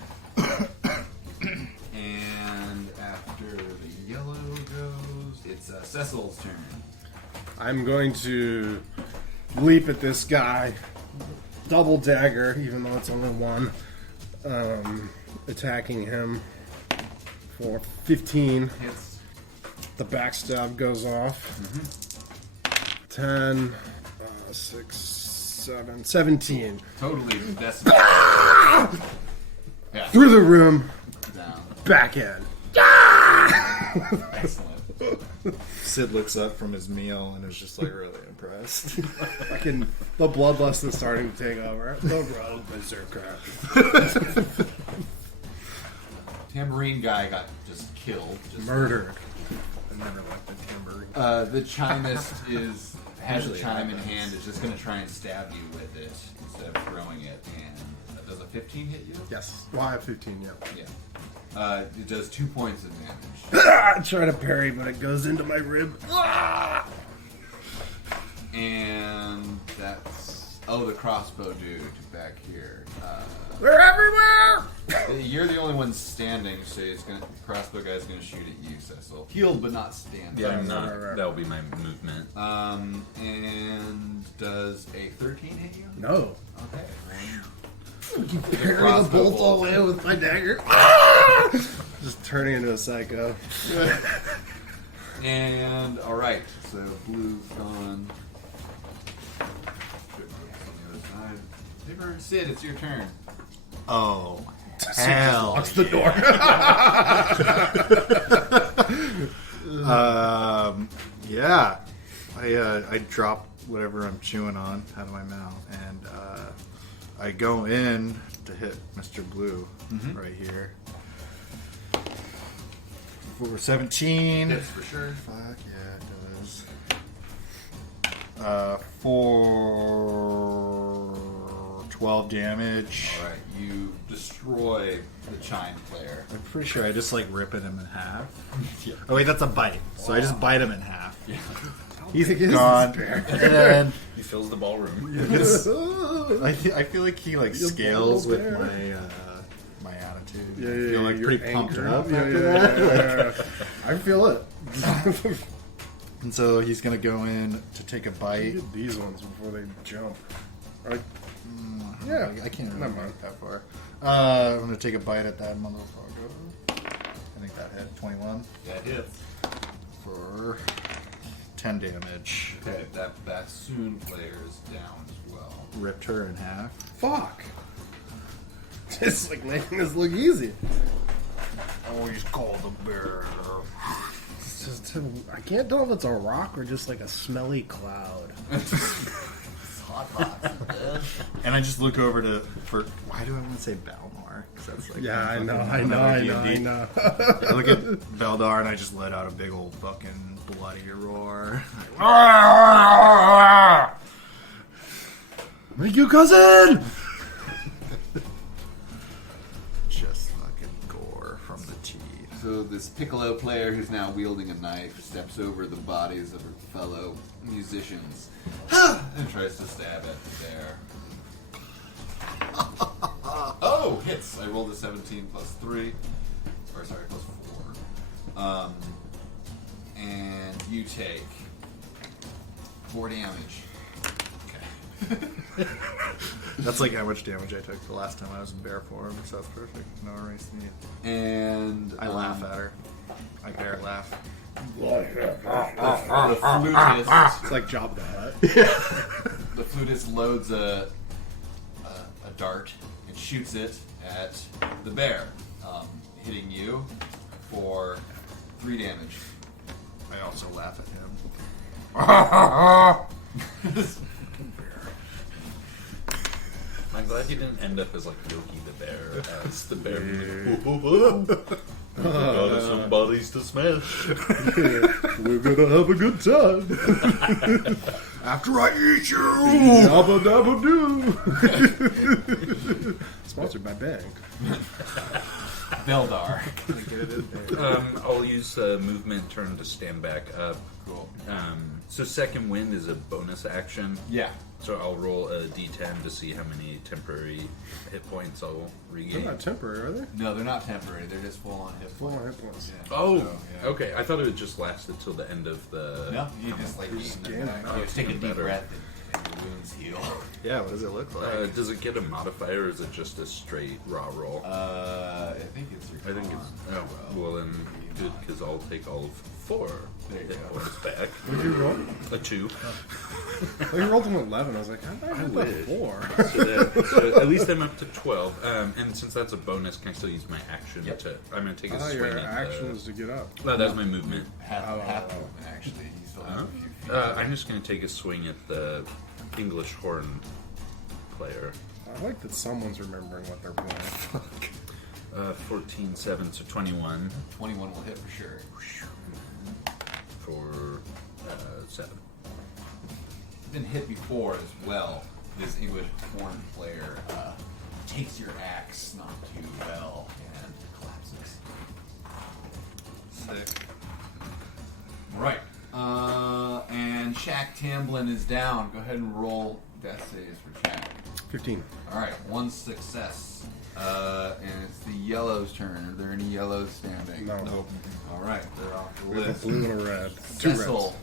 And after the yellow goes, it's Cecil's turn. I'm going to leap at this guy. Double dagger, even though it's only one. Attacking him for 15. Hits. The backstab goes off. 10, 6, 7, 17. Totally decimated. Yeah, Through the room, down. back in. Excellent. Sid looks up from his meal and is just like really impressed. Fucking the bloodlust is starting to take over. The rogue berserker. Tambourine guy got just killed. Just Murdered. I never liked the tambourine. The chimist has a Usually chime in happens. hand, is just going to try and stab you with it instead of throwing it. And does a 15 hit you? Yes. Well, I have 15, yeah. Yeah. It does 2 points of damage. I try to parry, but it goes into my rib. And that's... Oh, the crossbow dude back here. They're everywhere! You're the only one standing, so crossbow guy's going to shoot at you, Cecil. Healed, but not standing. Yeah, I'm Right, not. right. That'll be my movement. And does a 13 hit you? No. Okay. Parry the Crossbow bolt all bolt. the way with my dagger. Just turning into a psycho. And alright, so blue's gone. Good, on the other side. Paper, Sid, it's your turn. Oh, hell. Locks the door. Yeah. I drop whatever I'm chewing on out of my mouth, and I go in to hit Mr. Blue right here. For 17. Hits for sure. Fuck yeah, it does. For 12 damage. Alright, you destroy the chime player. I'm pretty sure I just like ripping him in half. Oh wait, that's a bite. So I just bite him in half. Yeah. He's gone. And He fills the ballroom. I feel like he like scales with my attitude. I feel like pretty pumped up after that. I feel it. And so he's gonna go in to take a bite. Get these ones before they jump. Right? I can't really Never mind. get that far. I'm gonna take a bite at that motherfucker. I think that hit 21 That hits. for 10 damage. Okay, that bassoon player is down as well. Ripped her in half. Fuck. It's like making this look easy. Always call the bear. It's just, I can't tell if it's a rock or just like a smelly cloud. And I just look over for why do I want to say Balmar? 'Cause that's like Yeah, I know. I look at Beldar and I just let out a big old fucking bloody roar. Thank you, cousin! Just fucking gore from the teeth. So this piccolo player who's now wielding a knife steps over the bodies of her fellow musicians and tries to stab at the bear. Oh, hits! I rolled a 17 plus 3. Or sorry, plus 4. And you take 4 damage. Okay. That's like how much damage I took the last time I was in bear form, so that's perfect. No worries to me. And I laugh at her. I bear laugh. the flutist. It's like Job the Hutt. The flutist loads a dart and shoots it at the bear, hitting you for 3 damage. I also laugh at him. I'm glad he didn't end up as like Yogi the bear, as the bear. Got some bodies to smash. We're gonna have a good time. After I eat you! Dabba dabba doo. Sponsored by Bank. Beldar. I'll use movement turn to stand back up. Cool. So second wind is a bonus action. Yeah. So I'll roll a d10 to see how many temporary hit points I'll They're regain. not temporary, are they? No, they're not temporary. They're just full on hit Full points. on hit points. Yeah. Oh, So, yeah. okay. I thought it just lasted till the end of the. No, you just like Just gain gain them back. it. You just take a deep Better. breath and your wounds heal. Yeah, what does it look like? Does it get a modifier, or is it just a straight raw roll? I think it's your I think it's. Oh, well then, good, because I'll take all of 4 There you hit go. points back. What did you roll? A 2. Oh, you rolled an 11. I was like, how did I hit the wish. 4? So at least I'm up to 12. And since that's a bonus, can I still use my action Yep. to. I'm going to take I a thought swing your at action the. was to get up. No, that's my movement. Half movement, actually. You still have a few feet. I'm just going to take a swing at the English horn player. I like that someone's remembering what they're playing. 14, 7, so 21 21 will hit for sure. for 7. Been hit before as well. This English horn player takes your axe not too well and collapses. Sick. Right. And Shaq Tamblin is down. Go ahead and roll death saves for Shaq. 15. Alright, 1 success. And it's the yellow's turn. Are there any yellows standing? No. Alright, they're off the We have a list. blue and a red. 2 Cecil. reds.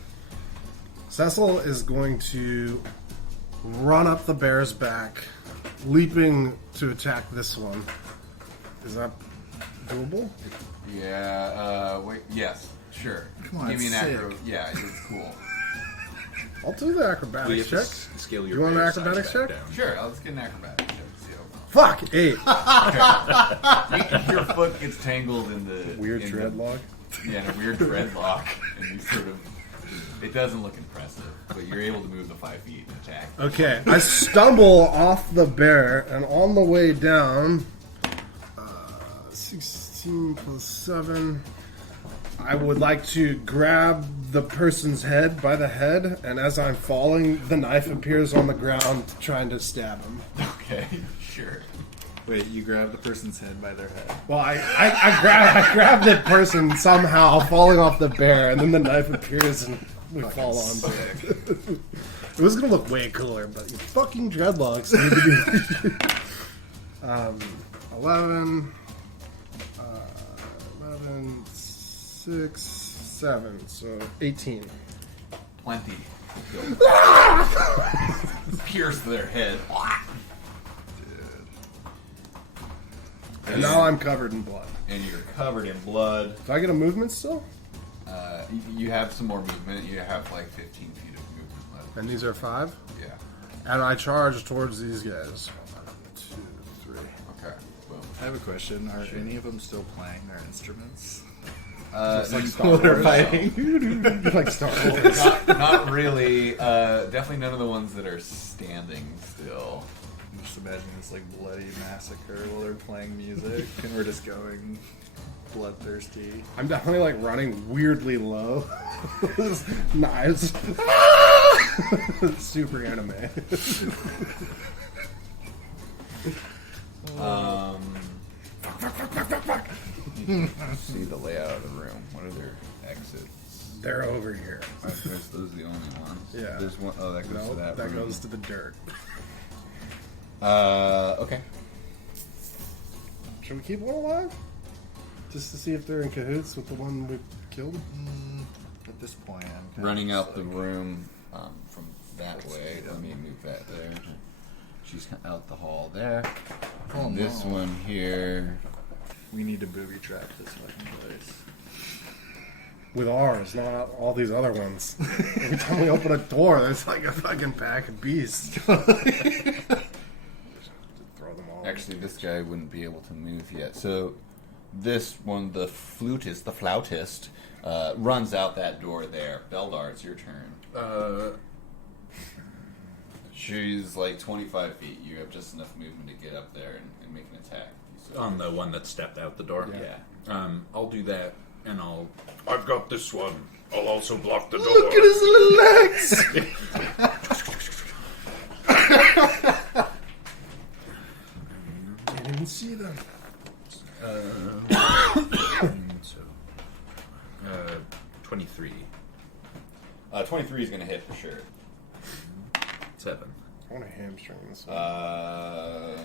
Cecil is going to run up the bear's back, leaping to attack this one. Is that doable? Yeah, wait, yes. Sure. Come on, Give me an it's acro. sick. Yeah, it's cool. I'll do the We acrobatics have to check. scale your You want an bear size acrobatics back check? down. Sure, let's get an acrobatics check. See Fuck! 8. how your foot gets tangled in the Weird in dreadlock. Yeah, in a weird dreadlock, and you sort of. It doesn't look impressive, but you're able to move the 5 feet and attack. Okay, I stumble off the bear, and on the way down, 16 plus 7, I would like to grab the person's head by the head, and as I'm falling, the knife appears on the ground, trying to stab him. Okay, sure. Wait, you grab the person's head by their head. Well, I grab the person somehow, falling off the bear, and then the knife appears, and we fall onto it. It was gonna look way cooler, but you fucking dreadlocks need to be. 11, 6, 7, so 18. Plenty. Pierce their head. And now I'm covered in blood. And you're covered in blood. Do I get a movement still? You have some more movement. You have like 15 feet of movement left. And these are 5? Yeah. And I charge towards these guys. 1, 2, 3. Okay. Boom. I have a question. Are any of them still playing their instruments? Just like you- Star Wars. fighting. Like Star Wars. not really. Definitely none of the ones that are standing still. I'm just imagining this like bloody massacre while they're playing music, and we're just going bloodthirsty. I'm definitely like running weirdly low. Knives. Super anime. See the layout of the room. What are their exits? They're over here. Those are the only ones. Yeah. There's one oh that goes No, to that room. goes to the dirt. Okay. Should we keep one alive? Just to see if they're in cahoots with the one we killed? At this point, I'm kind Running of out the room from that way. Let me move that there. She's out the hall there. Oh, This no. one here. We need to booby trap this fucking place. With ours, not all these other ones. Every time we open a door, there's like a fucking pack of beasts. Throw them all. Actually, this guy wouldn't be able to move yet. So this one, the flautist, runs out that door there. Beldar, it's your turn. She's like 25 feet. You have just enough movement to get up there and make an attack. So, On the one that stepped out the door? yeah. I'll do that, and I've got this one. I'll also block the door. Look at his little legs! Didn't even see them. So, 23. 23 is going to hit for sure. 7. I want to hamstring this one. The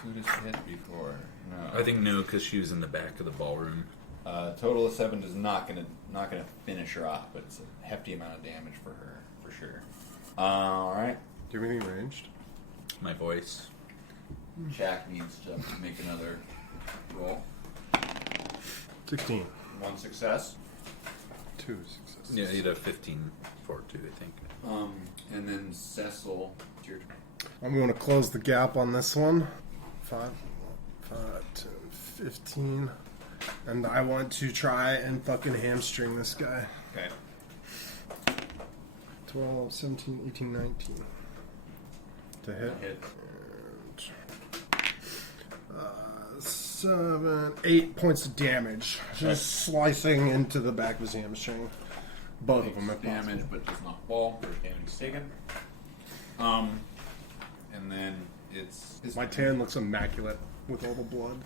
flutist hit before. No. I think no, because she was in the back of the ballroom. Total of 7 is not gonna finish her off, but it's a hefty amount of damage for her for sure. All right. Do you have anything ranged? My voice. Jack needs to make another roll. 16. 1 success. 2 successes. Yeah, you'd have 15 for 2, I think. And then Cecil, it's your turn. I'm going to close the gap on this one. 5, 10, 15. And I want to try and fucking hamstring this guy. Okay. 12, 17, 18, 19. To hit. Hit. And, 7, 8 points of damage. Just slicing into the back of his hamstring. Both of them Takes if possible. damage, but does not fall. First damage is taken. And then it's My tan looks immaculate with all the blood.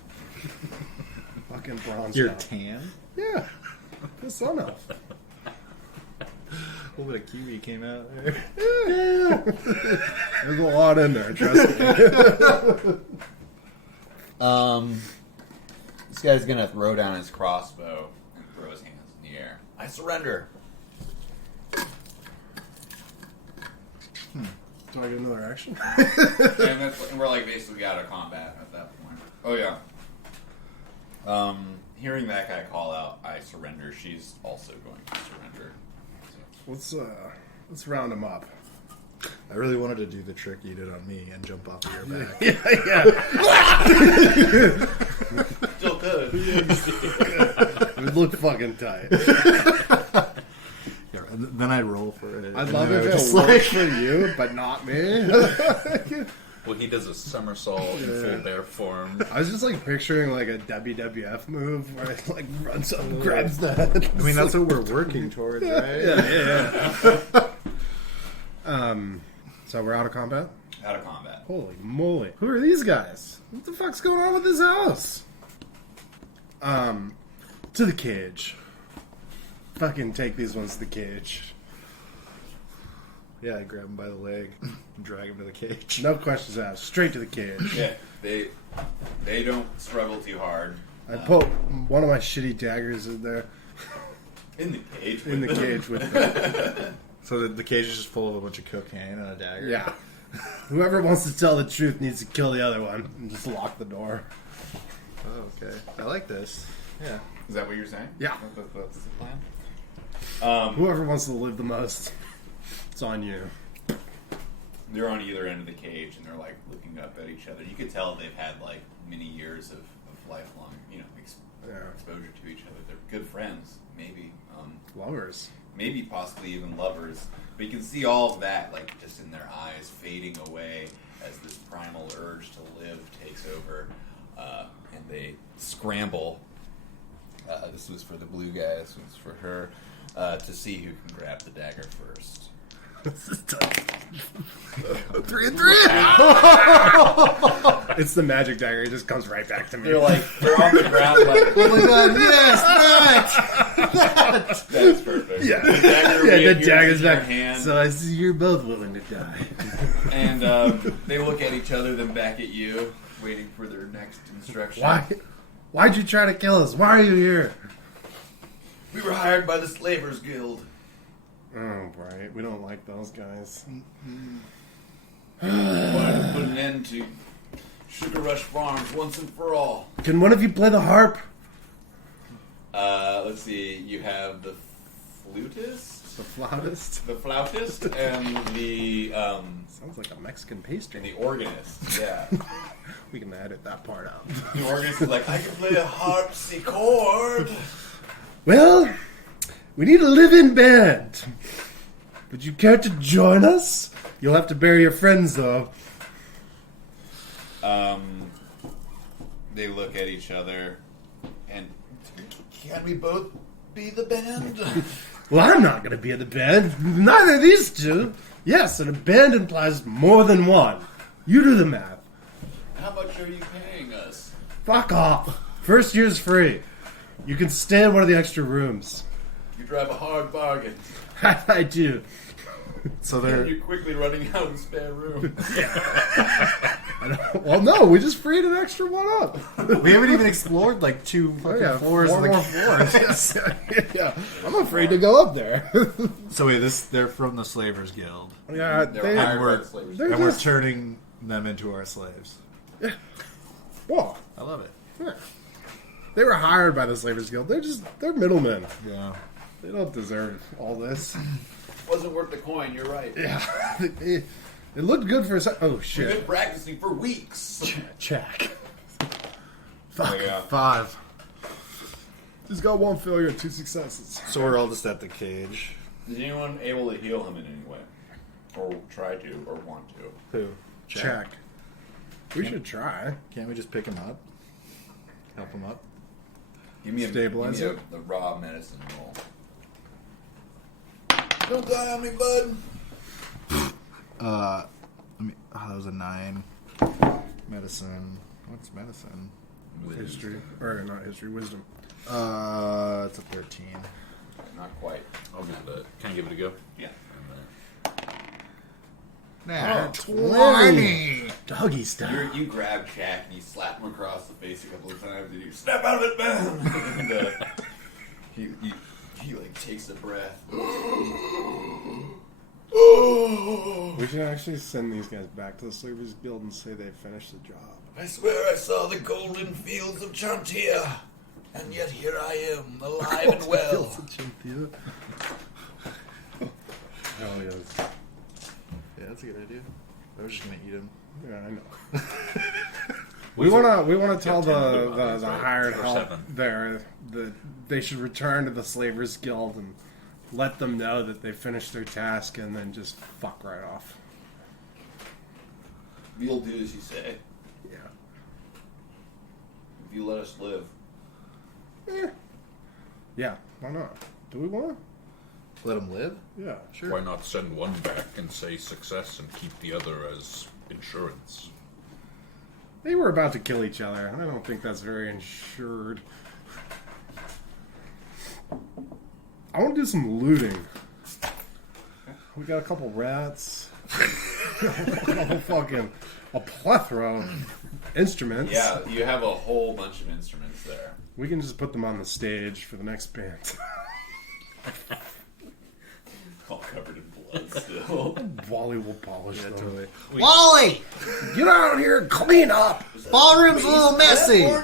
Fucking bronze. You're out. tan? Yeah. The sun out. A little bit of kiwi came out there. Yeah. There's a lot in there, trust me. This guy's gonna throw down his crossbow and throw his hands in the air. I surrender. Do I get another action? And we're like basically out of combat at that point. Oh yeah. Hearing that guy call out, I surrender. She's also going to surrender. Let's round him up. I really wanted to do the trick you did on me and jump off of your back. Still could. It would look fucking tight. Yeah, and then I roll for it. I'd and love then I if would it worked for you, but not me. Well, he does a somersault in full bear form. I was just like picturing like a WWF move where it like runs up and grabs the head. I mean, that's what we're working towards, right? Yeah. So we're out of combat? Out of combat. Holy moly. Who are these guys? What the fuck's going on with this house? To the cage. Fucking take these ones to the cage. Yeah, I grab him by the leg and drag him to the cage. No questions asked. Straight to the cage. Yeah, they don't struggle too hard. I put one of my shitty daggers in there. In the cage. In the cage with them. So the cage is just full of a bunch of cocaine and a dagger? Yeah. Whoever wants to tell the truth needs to kill the other one and just lock the door. Oh, okay. I like this. Yeah. Is that what you're saying? Yeah. That's the plan. Whoever wants to live the most, it's on you. They're on either end of the cage, and they're like looking up at each other. You could tell they've had like many years of lifelong, exposure to each other. They're good friends, maybe. Lovers. Maybe possibly even lovers. But you can see all of that, like just in their eyes, fading away as this primal urge to live takes over, and they scramble. This was for the blue guy. This was for her. To see who can grab the dagger first. 3 and 3. It's the magic dagger. It just comes right back to me. They're on the ground like, Oh my god, yes! that's perfect. Yeah. The dagger The reappears dagger's in your back. hand, So I see you're both willing to die. and they look at each other, then back at you, waiting for their next instruction. Why'd you try to kill us? Why are you here? We were hired by the Slavers Guild. Oh, right. We don't like those guys. Wanted to put an end to Sugar Rush Farms once and for all. Can one of you play the harp? Let's see. You have the flutist, The flautist? and the Sounds like a Mexican pastry. and the organist. Yeah, We can edit that part out. the organist is like, I can play a harpsichord. Well, we need a live-in band. Would you care to join us? You'll have to bury your friends, though. They look at each other, and can we both be the band? Well, I'm not going to be in the band. Neither of these two. Yes, and a band implies more than one. You do the math. How much are you paying us? Fuck off. First year's free. You can stay in one of the extra rooms. You drive a hard bargain. I do. So And they're... you're quickly running out of spare room. Well, no, we just freed an extra one up. We haven't even explored like 2 fucking floors. 4 of the more floors. Yeah, I'm afraid to go up there. So wait, they're from the Slavers Guild. Yeah, They're hired by the Slavers. they're And we're just- turning them into our slaves. Well, I love it. yeah. They were hired by the Slavers Guild. They're middlemen. Yeah. They don't deserve all this. Wasn't worth the coin, you're right. Yeah. It looked good for a second. Oh, We've shit. been practicing for weeks. Check. Fuck. Yeah. 5. He's got 1 failure, 2 successes. So we're all just at the cage. Is anyone able to heal him in any way? Or try to, or want to? Who? Check. We should try. Can't we just pick him up? Help him up? Give me Stabilizer? the raw medicine roll. Don't die on me, bud. That was a 9. Medicine. What's medicine? History. Or not history, wisdom. It's a 13. Not quite. I'll give it can I give it a go? Yeah. Nah, 20. Doggy style. You grab Jack and you slap him across the face a couple of times and you snap out of it, man. And he like takes a breath. We should actually send these guys back to the Slavers Guild and say they finished the job. I swear I saw the golden fields of Chantia. And yet here I am, alive and well. Oh yes. Yeah, that's a good idea. I was just gonna eat him. Yeah, I know. we wanna tell blue the bodies, the right? hired Or help 7. there that they should return to the Slavers Guild and let them know that they finished their task and then just fuck right off. We'll do as you say. Yeah. If you let us live. Yeah, why not? Do we want Let him live? to? Yeah, sure. Why not send one back and say success and keep the other as insurance? They were about to kill each other. I don't think that's very insured. I want to do some looting. We got a couple rats. A plethora of instruments. Yeah, you have a whole bunch of instruments there. We can just put them on the stage for the next band. All covered in blood still. Wally will polish them. Totally. Wally! Get out here and clean up! Ballroom's a little messy. Is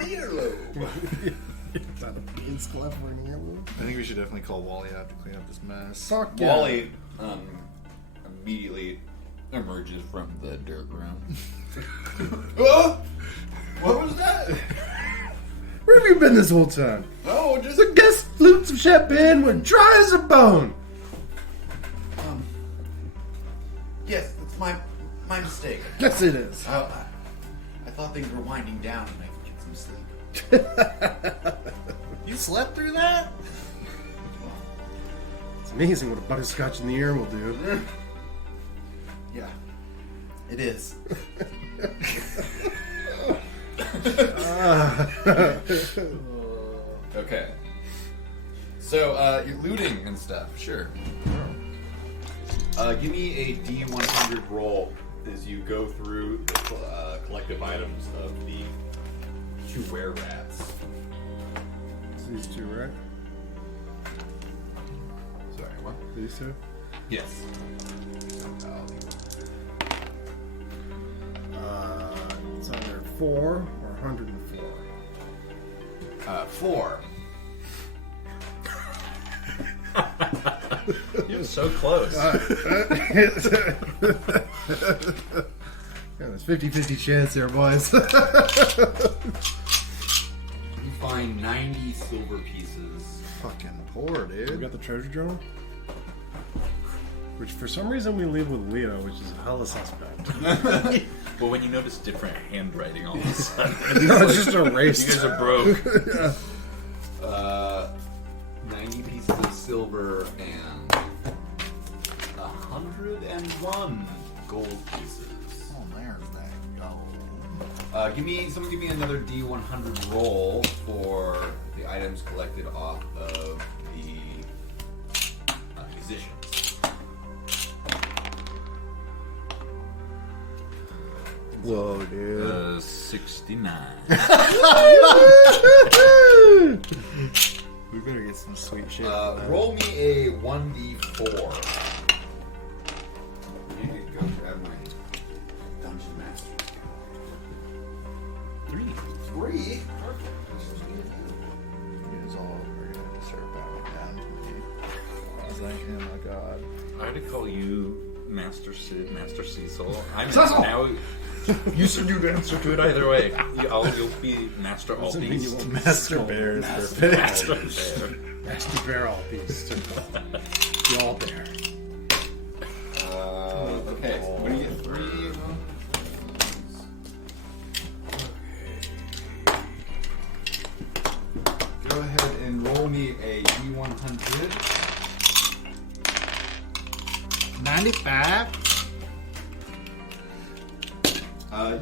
that a bean's clef or an earlobe? I think we should definitely call Wally out to clean up this mess. Fuck yeah. Wally immediately emerges from the dirt room. Oh! What was that? Where have you been this whole time? Oh, just The guest flutes of champagne were dry as a bone. yes, that's my mistake. Yes, it is. I thought things were winding down and I could get some sleep. You slept through that? It's amazing what a butterscotch in the ear will do. Yeah, it is. Okay. So, you're looting and stuff, sure. Give me a D100 roll as you go through the collective items of the 2 were-rats. It's these two, right? Sorry, what? These two? Yes. It's either 4 or 104. 4. You're so close. Yeah, there's 50-50 chance there, boys. You find 90 silver pieces. Fucking poor, We dude. got the treasure journal? Which for some reason we leave with Leo, which is hella suspect. But when you notice different handwriting all of a sudden, No, it's just erased. you guys are broke. 90 pieces of silver and 101 gold pieces. Oh, there's that gold. Give me another D100 roll for the items collected off of the musicians. Whoa, dude. 69. We better get some sweet shit. Roll me a 1d4. I need to go grab my dungeon master. 3. 3? Is all we're gonna start bowing down to me. I was like, oh my god. I had to call you Master Sid, Master Cecil. I'm Cecil! now. You said you'd answer to it either way. You'll be Master All Doesn't mean you Beast. won't Master Bear is perfect. Master Bear. Master Bear all beast. The all bear. Okay, so what do you get? 3 of them? Go ahead and roll me a D100. 95?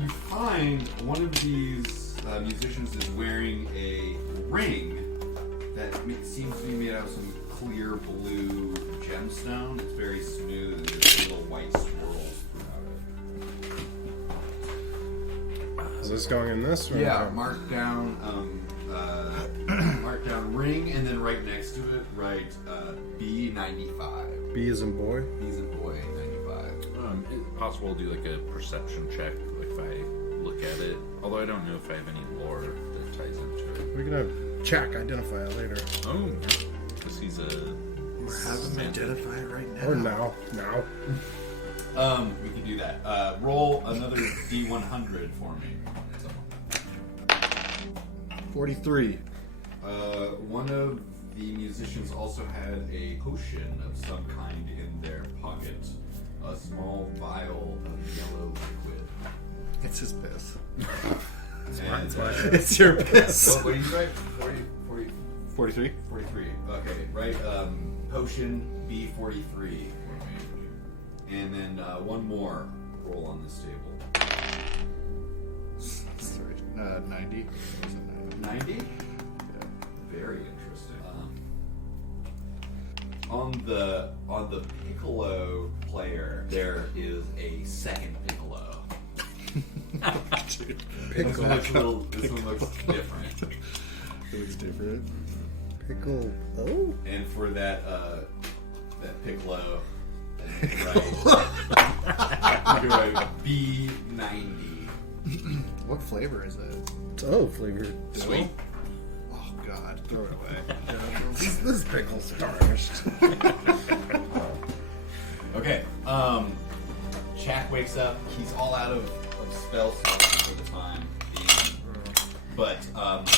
You find one of these musicians is wearing a ring that seems to be made out of some clear blue gemstone. It's very smooth and there's little white swirls throughout it. Is this going in this? Or Yeah, mark down ring, and then right next to it, write B95. B as in boy. B's and boy 95. Is it possible to do like a perception check if I look at it? Although I don't know if I have any lore that ties into it. We can have Jack identify it later. Oh, because he's a. Have him identify it right now. Or now. Now. We can do that. Roll another D100 for me. 43. One of the musicians also had a potion of some kind in their pocket. A small vial of yellow liquid. It's his piss. And, It's your piss. what do you write? 43. 43. Okay, right. Potion B43 for me. And then one more roll on this table. Sorry. 90. 90? Yeah. Very interesting. On the piccolo player, there is a second piccolo. This one looks different. It looks different. Pickle. Oh? And for that piccolo, right, do a B90. What flavor is it? It's O flavored. Sweet. Oh God, throw it away. This pickle's tarnished. Okay. Jack wakes up. He's all out of spell slots for the time being. But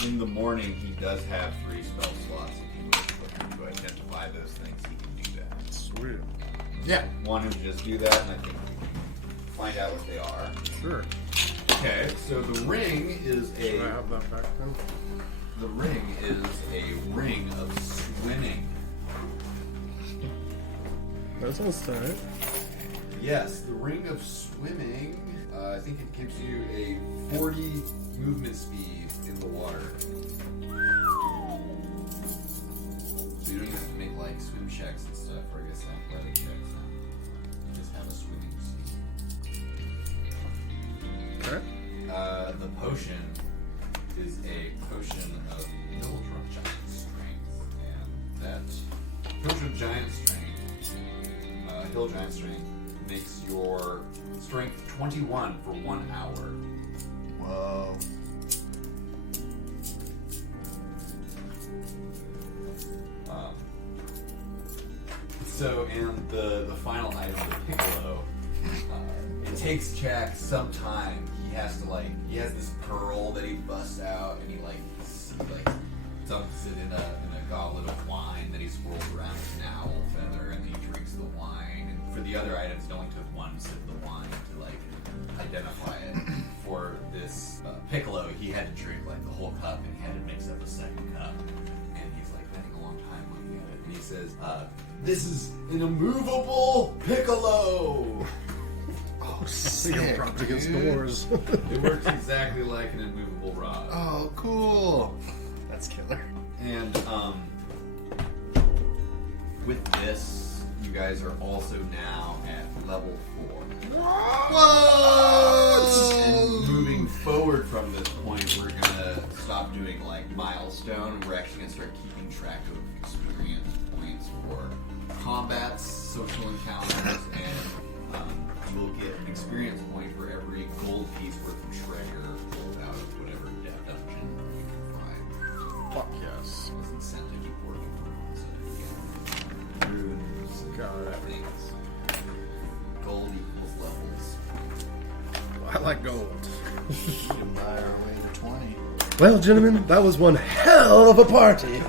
in the morning, he does have 3 spell slots. If you wish for him to identify those things, he can do that. Sweet. Yeah. Want him to just do that, and I think we can find out what they are. Sure. Okay, so the ring is Should I have that back then? the ring is a ring of swimming. That sounds tight. Yes, the ring of swimming. I think it gives you a 40 movement speed in the water. So you don't even have to make like swim checks and stuff, or I guess athletic checks. You just have a swimming speed. Okay. The potion is a potion of hill giant strength, and that potion of giant strength, hill giant strength, makes your strength 21 for 1 hour. Whoa. And the final item, the piccolo, it takes Jack some time. He has this pearl that he busts out, and he dumps it in a goblet of wine that he swirls around with an owl feather, and he drinks the wine. And for the other items, it only took 1 sip of the wine to identify it. For this piccolo, he had to drink the whole cup, and he had to mix up a second cup. And he's spending a long time looking at it, and he says, "This is an immovable piccolo." Oh, You're sick, propped against dude. doors. It works exactly like an immovable rod. Oh, cool. That's killer. And with this, you guys are also now at level 4. Whoa! And moving forward from this point, we're gonna stop doing milestone. We're actually gonna start keeping track of experience points for combats, social encounters, and you'll get an experience point for every gold piece worth of treasure pulled out of whatever dungeon you can find. Fuck yes. It's incentive to work for runes, Got it. things. Gold equals levels. I like gold. We can buy our way to 20. Well, gentlemen, that was one hell of a party.